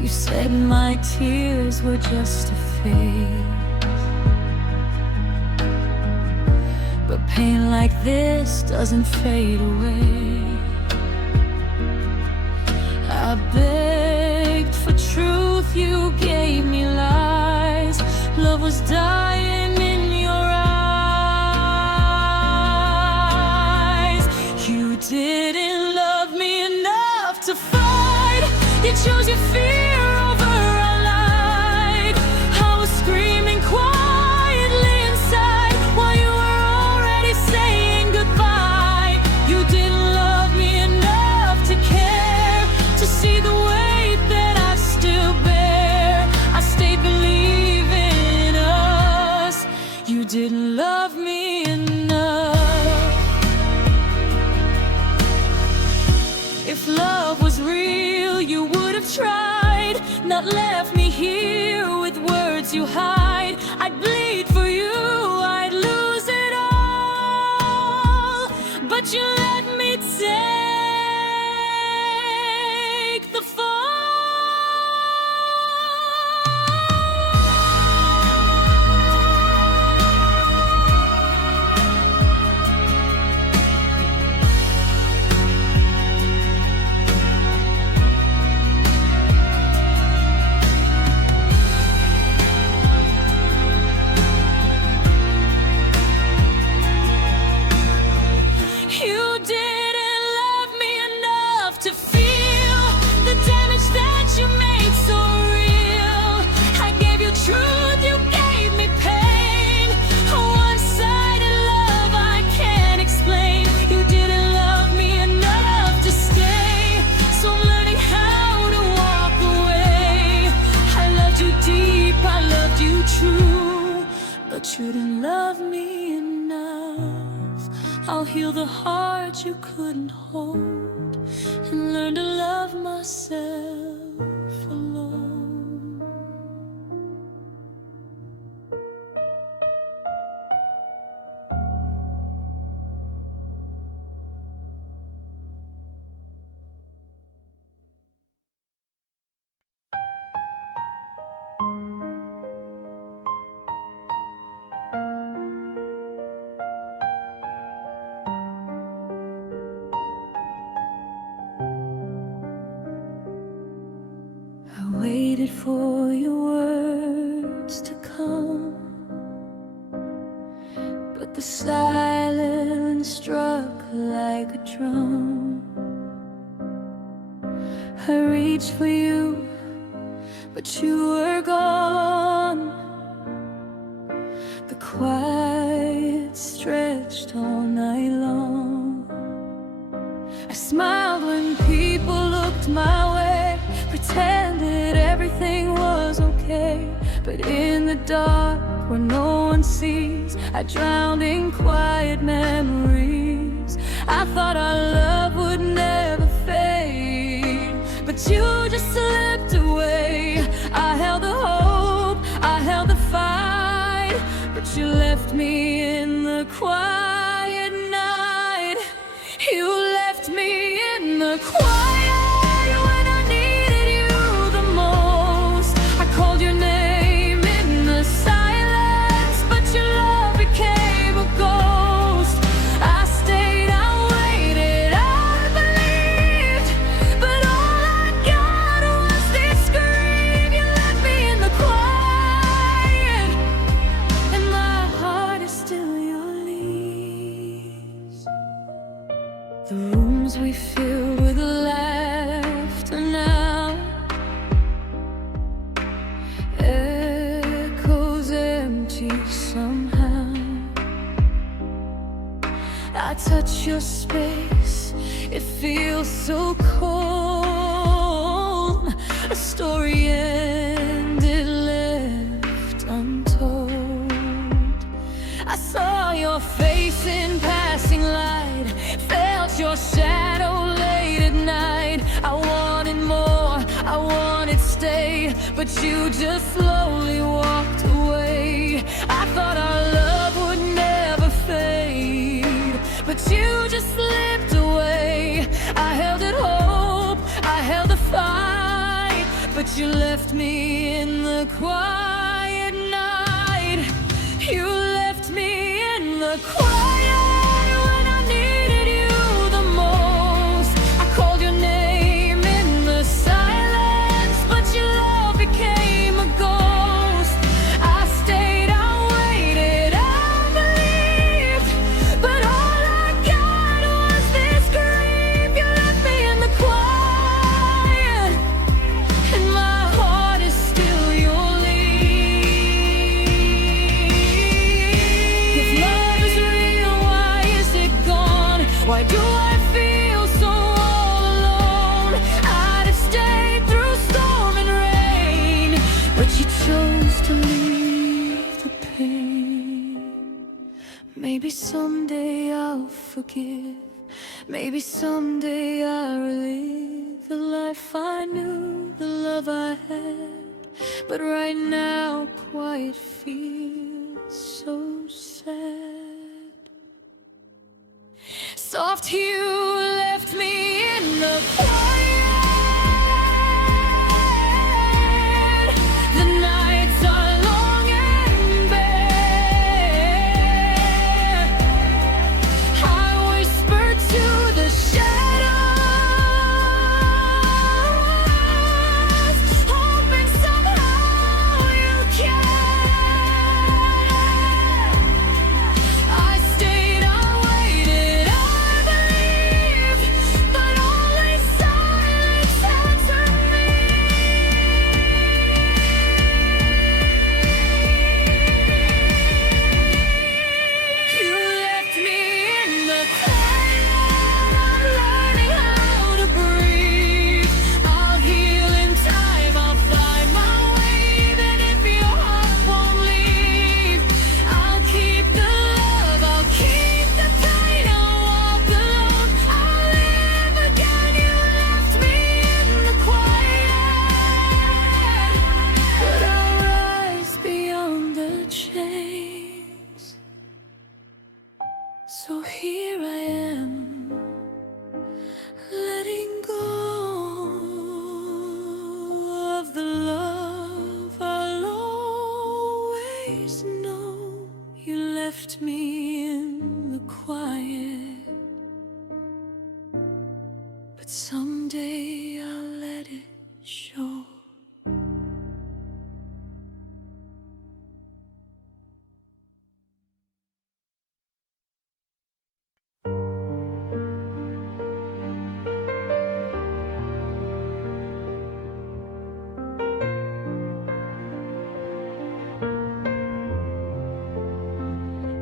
You said my tears were just a phase, but pain like this doesn't fade away. I begged for truth, you gave me lies. Love was dying in your eyes. You didn't love me enough to fight. You chose your fear over our light. I was screaming quietly inside while you were already saying goodbye. You didn't love me enough to care, to see the weight that I still bear. I stayed believing in us. You didn't love me enough. If love was real, you would have tried, not left me here with words you hide. I'd bleed for you, I'd lose it all, but you let me take the fall. But you didn't love me enough. I'll heal the heart you couldn't hold and learn to love myself alone. Waited for your words to come, but the silence struck like a drum. I reached for you, but you were gone. The quiet stretched all night long. I smiled when people looked my way, pretended everything was okay. But in the dark, where no one sees, I drowned in quiet memories. I thought our love would never fade, but you just slipped away. I held the hope, I held the fight, but you left me in the quiet night. You left me in the quiet when I needed you the most. I called your name in the silence, but your love became a ghost. I stayed, I waited, I believed, but all I got was this scream. You left me in the quiet, and my heart is still your leaves. The rooms we filled with laughter now, echoes empty somehow. I touch your space, it feels so cold. A story ended, left untold. I saw your face in passing light, felt your shadow late at night. I wanted more, I wanted stay, but you just slowly walked away. I thought our love would never fade, but you just slipped away. I held it hope, I held the fight, but you left me in the quiet night. You left me in the quiet when I needed you the most. I called your name in the silence, but your love became a ghost. I stayed, I waited, I believed, but all I got was this grief. You left me in the quiet, and my heart is still your lead. If love is real, why is it gone? Why do I feel so all alone? I'd have stayed through storm and rain, but you chose to leave the pain. Maybe someday I'll forgive, maybe someday I'll relive the life I knew, the love I had. But right now, quiet feels so sad. Soft, you left me in the quiet. The nights are long and bare. I whisper to the shadows, hoping somehow you care. I stayed, I waited, I believed, but only silence answered me. You left me in the quiet, I'm learning how to breathe. I'll heal in time, I'll find my way, even if your heart won't leave. I'll keep the love, I'll keep the pain, I'll walk alone, I'll live again. You left me in the quiet, but I'll rise beyond the chains. So here I am, letting go of the love I'll always know. You left me in the quiet, but someday I'll let it show.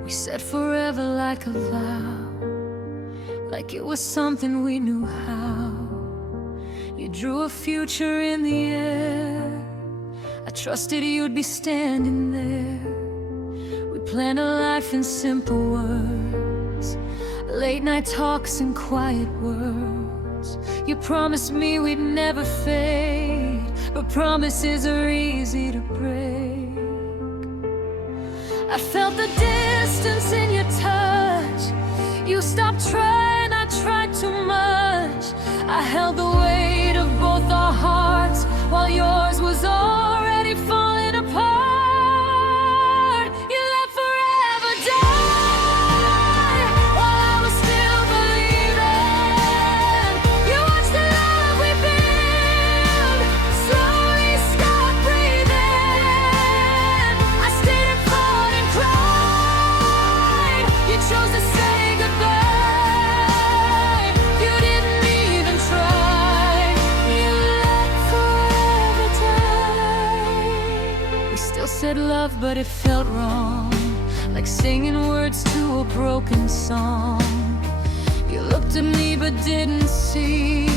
We said forever like a vow, like it was something we knew how. You drew a future in the air, I trusted you'd be standing there. We planned a life in simple words, late night talks and quiet words. You promised me we'd never fade, but promises are easy to break. I felt the distance in your touch. You stopped trying, I tried too much. I held the weight of both our hearts while yours was already falling apart. You let forever die while I was still believing. You watched the love we built slowly stop breathing. I stayed and fought and cried. You chose to say goodbye. You didn't even try. You let forever die. We still said love, but it felt wrong, like singing words to a broken song. You looked at me but didn't see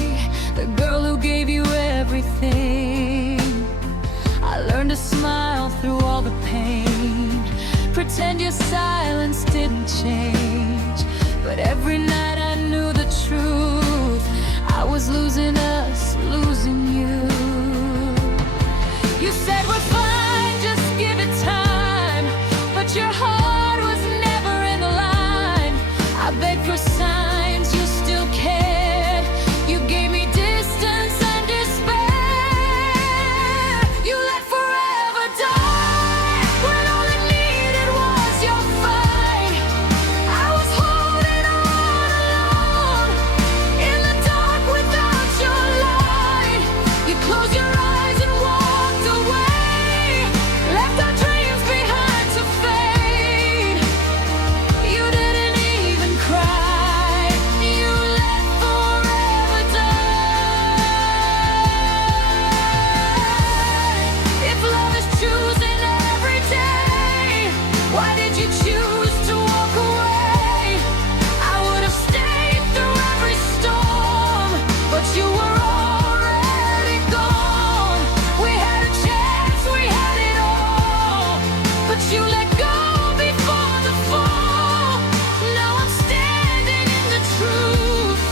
the girl who gave you everything. I learned to smile through all the pain, pretend your silence didn't change. But every night I knew the truth. I was losing us, losing you. You said we're fine, just give it time, but your heart was never in the line. I begged for signs, you still cared. You gave me distance and despair. You let forever die when all it needed was your fight. I was holding on alone in the dark without your light. You closed your eyes and walked away, left our dreams behind to fade. You didn't even cry. You let forever die. If love is choosing every day, why did you choose to walk away? I would have stayed through every storm, but you were already gone. We had a chance, we had it all, but you let go before the fall. Now I'm standing in the truth.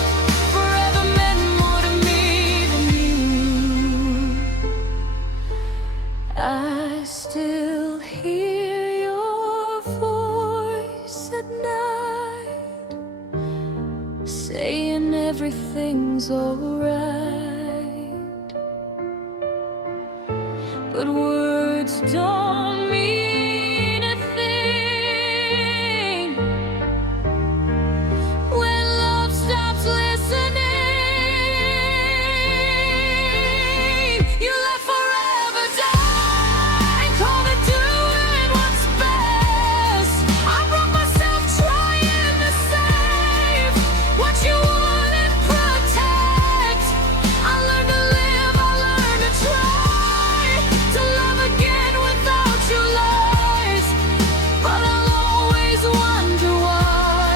Forever meant more to me than you. I still hear your voice at night, saying everything's alright. But words don't mean a thing when love stops listening. You let forever die, called it doing what's best. I broke myself trying to save what you wouldn't protect. I learned to live, I learned to try to love again without your lies. But I'll always wonder why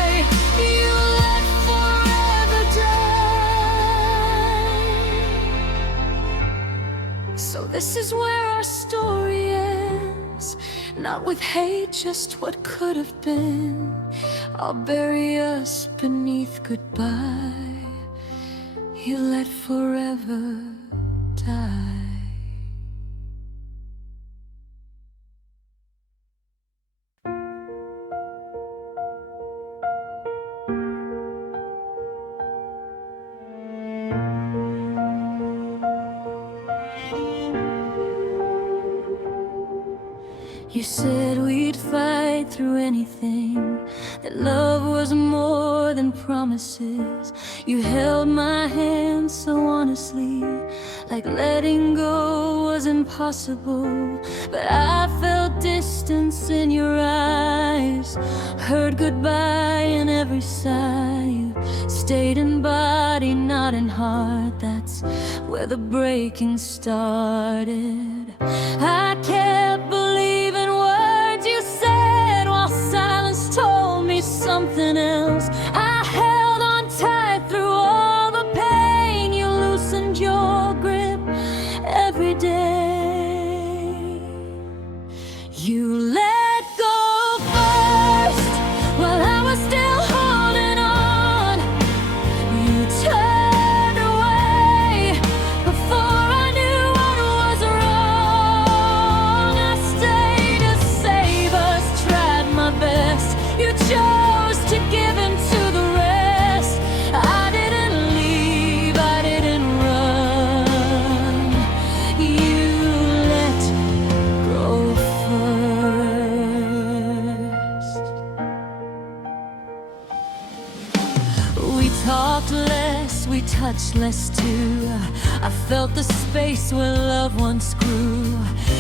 you let forever die. So this is where our story ends, not with hate, just what could have been. I'll bury us beneath goodbye. You let forever die. You said we'd fight through anything, that love was more than promises. You held my hand so honestly, like letting go was impossible. But I felt distance in your eyes, heard goodbye in every sigh. You stayed in body, not in heart. That's where the breaking started. I kept believing words you said, while silence told me something else. I held on tight through all the pain. You loosened your grip every day. You let go first while I was still holding on. You turned away before I knew what was wrong. I much less too. I felt the space where love once grew.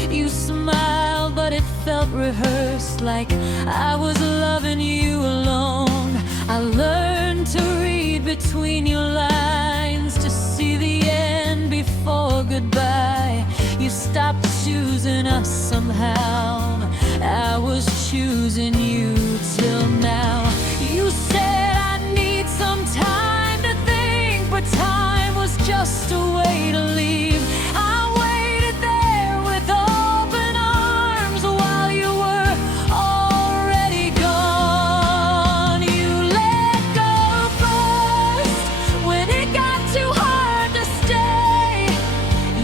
You smiled, but it felt rehearsed, like I was loving you alone. I learned to read between your lines, to see the end before goodbye. You stopped choosing us somehow. I was choosing you till now. You said I need some time to think, but time was just a way to leave. I waited there with open arms while you were already gone. You let go first when it got too hard to stay.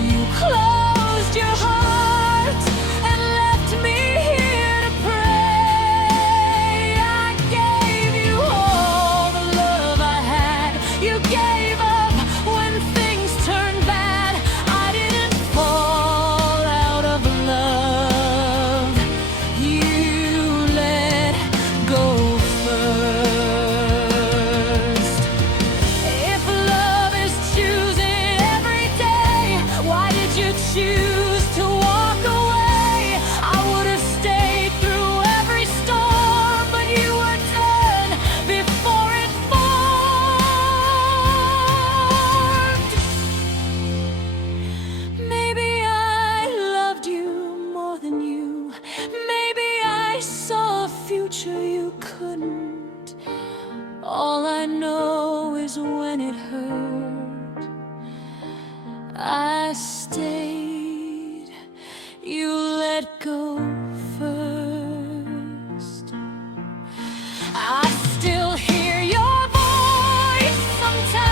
You closed your heart and left me here to pray. I gave you all the love I had. You gave up when things turned bad. I didn't fall out of love. You let go first. If love is choosing every day, why did you choose to walk away? I would have stayed through every storm, but you were done before it formed. Maybe I loved you more than you. Maybe I saw a future you couldn't. All I know is when it hurt, I stayed. You let go first. I still hear your voice sometimes,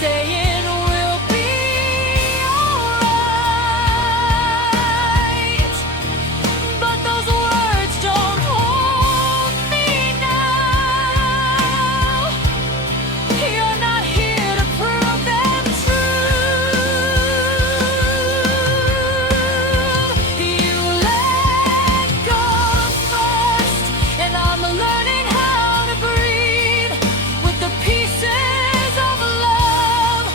saying we'll be alright. But those words don't hold me now. You're not here to prove them true. You let go first, and I'm learning how to breathe with the pieces of love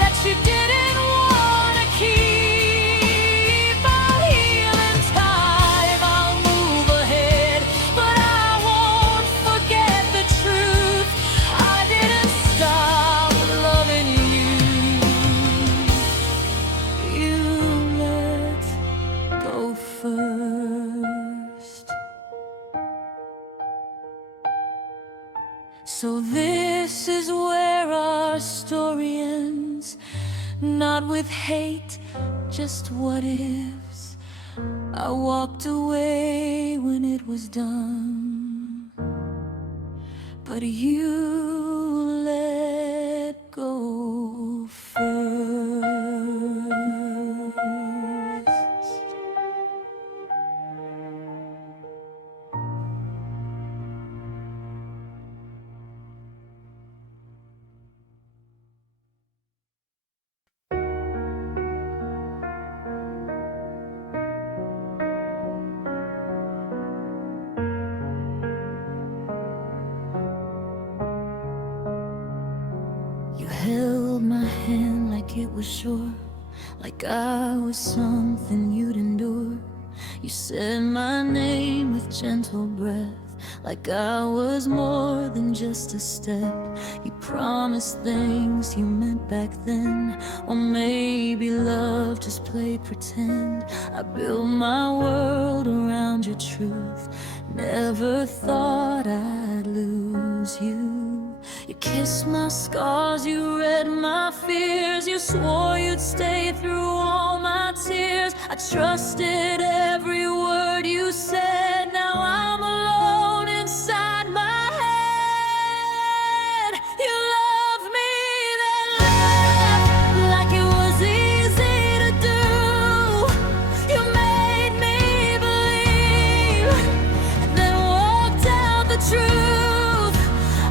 that you didn't want to keep. I'll heal in time, I'll move ahead, but I won't forget the truth. I didn't stop loving you. You let go first. So this is where our story ends, not with hate, just what ifs. I walked away when it was done, but you let go first. You held my hand like it was sure, like I was something you'd endure. You said my name with gentle breath, like I was more than just a step. You promised things you meant back then, or maybe love just played pretend. I built my world around your truth, never thought I'd lose you. You kissed my scars, you read my fears. You swore you'd stay through all my tears. I trusted every word you said. Now I'm alone inside my head. You loved me, then left like it was easy to do. You made me believe, then walked out the truth.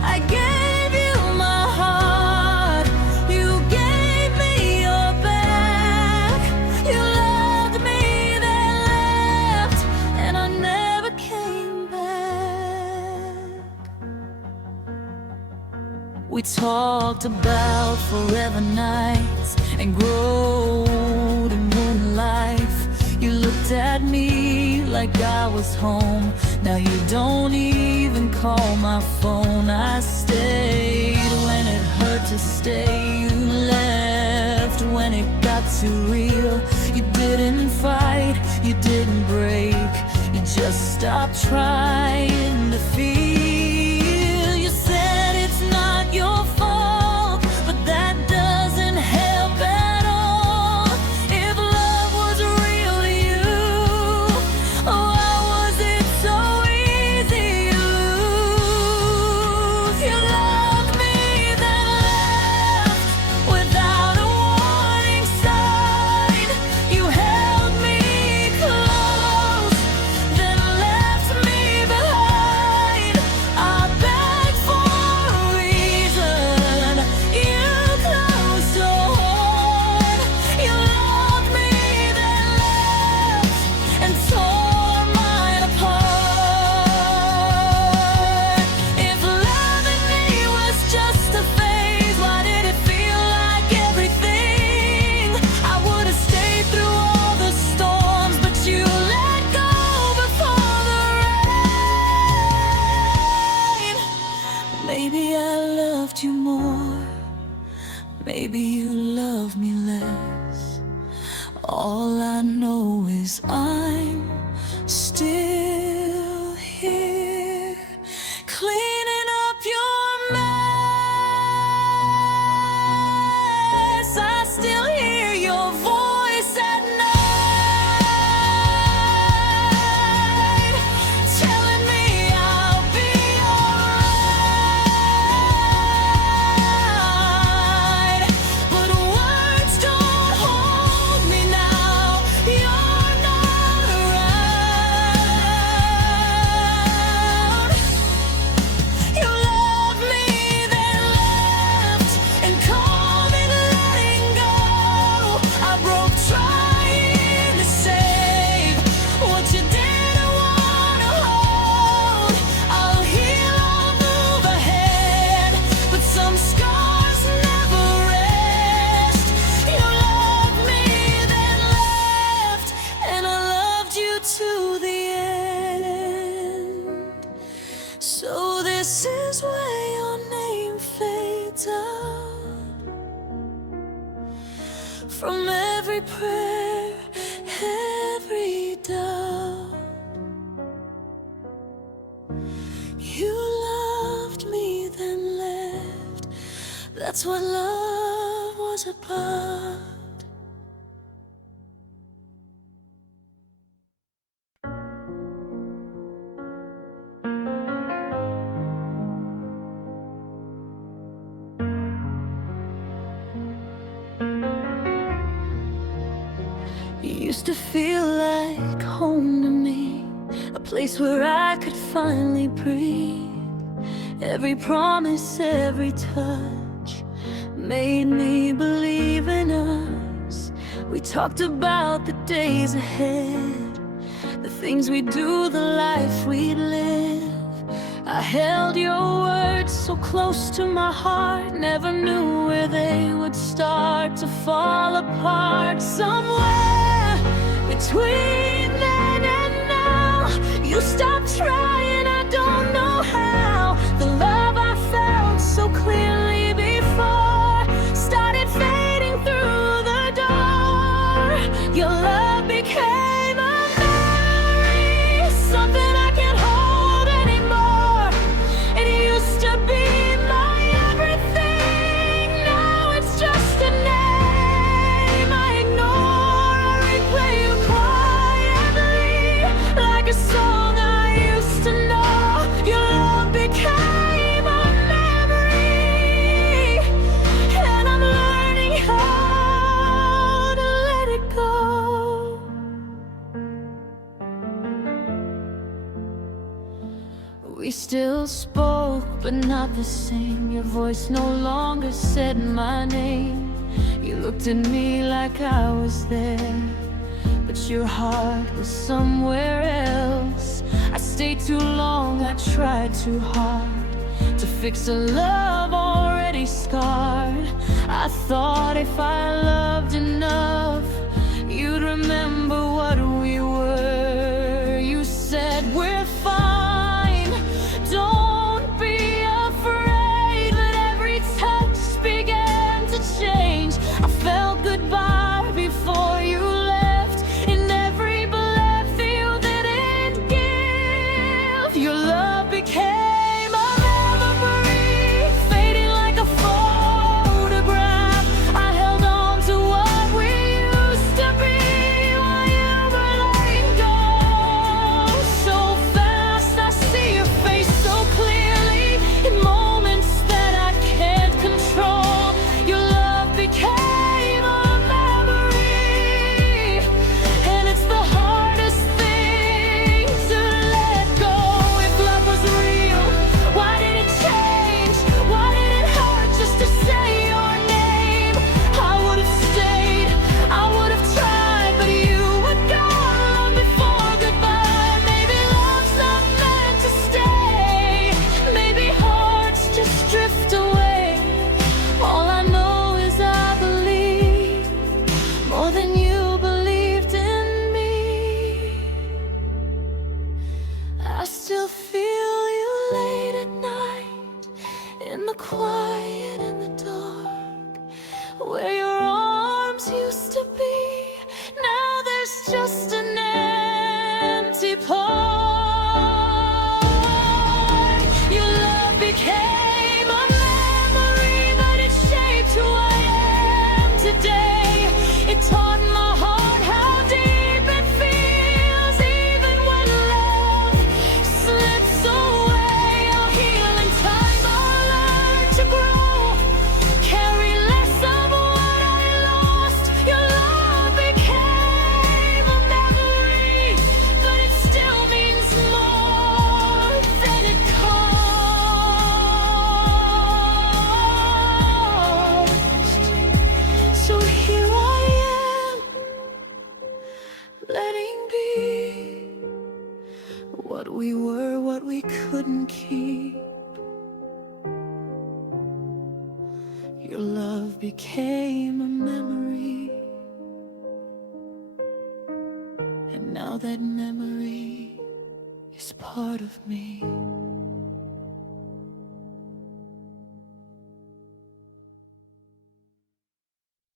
I gave you my heart, you gave me your back. You loved me, then left, and I never We talked about forever nights and growth and moonlight. You looked at me like I was home. Now you don't even call my phone. I stayed when it hurt to stay. You left when it got too real. You didn't fight, you didn't break. You just stopped trying to feel. You said it's not your fault, but that doesn't help at all. If love was real to you, why was it so easy to lose? You loved me, then left without a warning sign. You held me close, then left me behind. I begged for a reason. You closed your heart. You loved me, then left and tore mine apart. If loving me was just a phase, why did it feel like everything? I would have stayed through all the storms, but you let go before the rain. Maybe I loved you more, maybe you love me less. All I know is I'm still here, cleaning up your mess. I still hear your voice at night, telling me I'll be alright. But words don't hold me now. You're not around. You loved me, then left and called it letting go. I broke trying to save what you didn't want to hold. I'll heal, I'll move ahead, but some scars never rest. You loved me, then left, and I loved you to the end. So this is where your name fades out from every prayer, every doubt. You loved me, then left. That's what love was about. You used to feel like home to me, a place where I could finally breathe. Every promise, every touch made me believe in us. We talked about the days ahead, the things we'd do, the life we'd live. I held your words so close to my heart, never knew where they would start to fall apart. Somewhere between then and now, you stopped trying, I don't know how. The love I felt so clearly before started fading through the door. Your love became a memory, something I can't hold anymore. It used to be my everything, now it's just a name I ignore. I replay you quietly, like a song I used to know. Your love became a memory, and I'm learning how to let it go. We still spoke, but not the same. Your voice no longer said my name. You looked at me like I was there, but your heart was somewhere else. I stayed too long, I tried too hard to fix a love already already scarred. I thought if I loved enough, you'd remember what we were. You said we're fine, don't be afraid. But every touch began to change. I felt goodbye before you left. In every breath you didn't give, your love became quiet in the dark, where your arms used to be. Now there's just an empty part. Your love became a memory, but it shaped who I am today. It taught my heart how deep it feels, even when love slips away. I'll heal in time, to grow, carry less of what I lost. Your love became a memory, but it still means more than it cost. So here I am, letting be what we were, what we couldn't keep. Your love became a memory, and now that memory is part of me.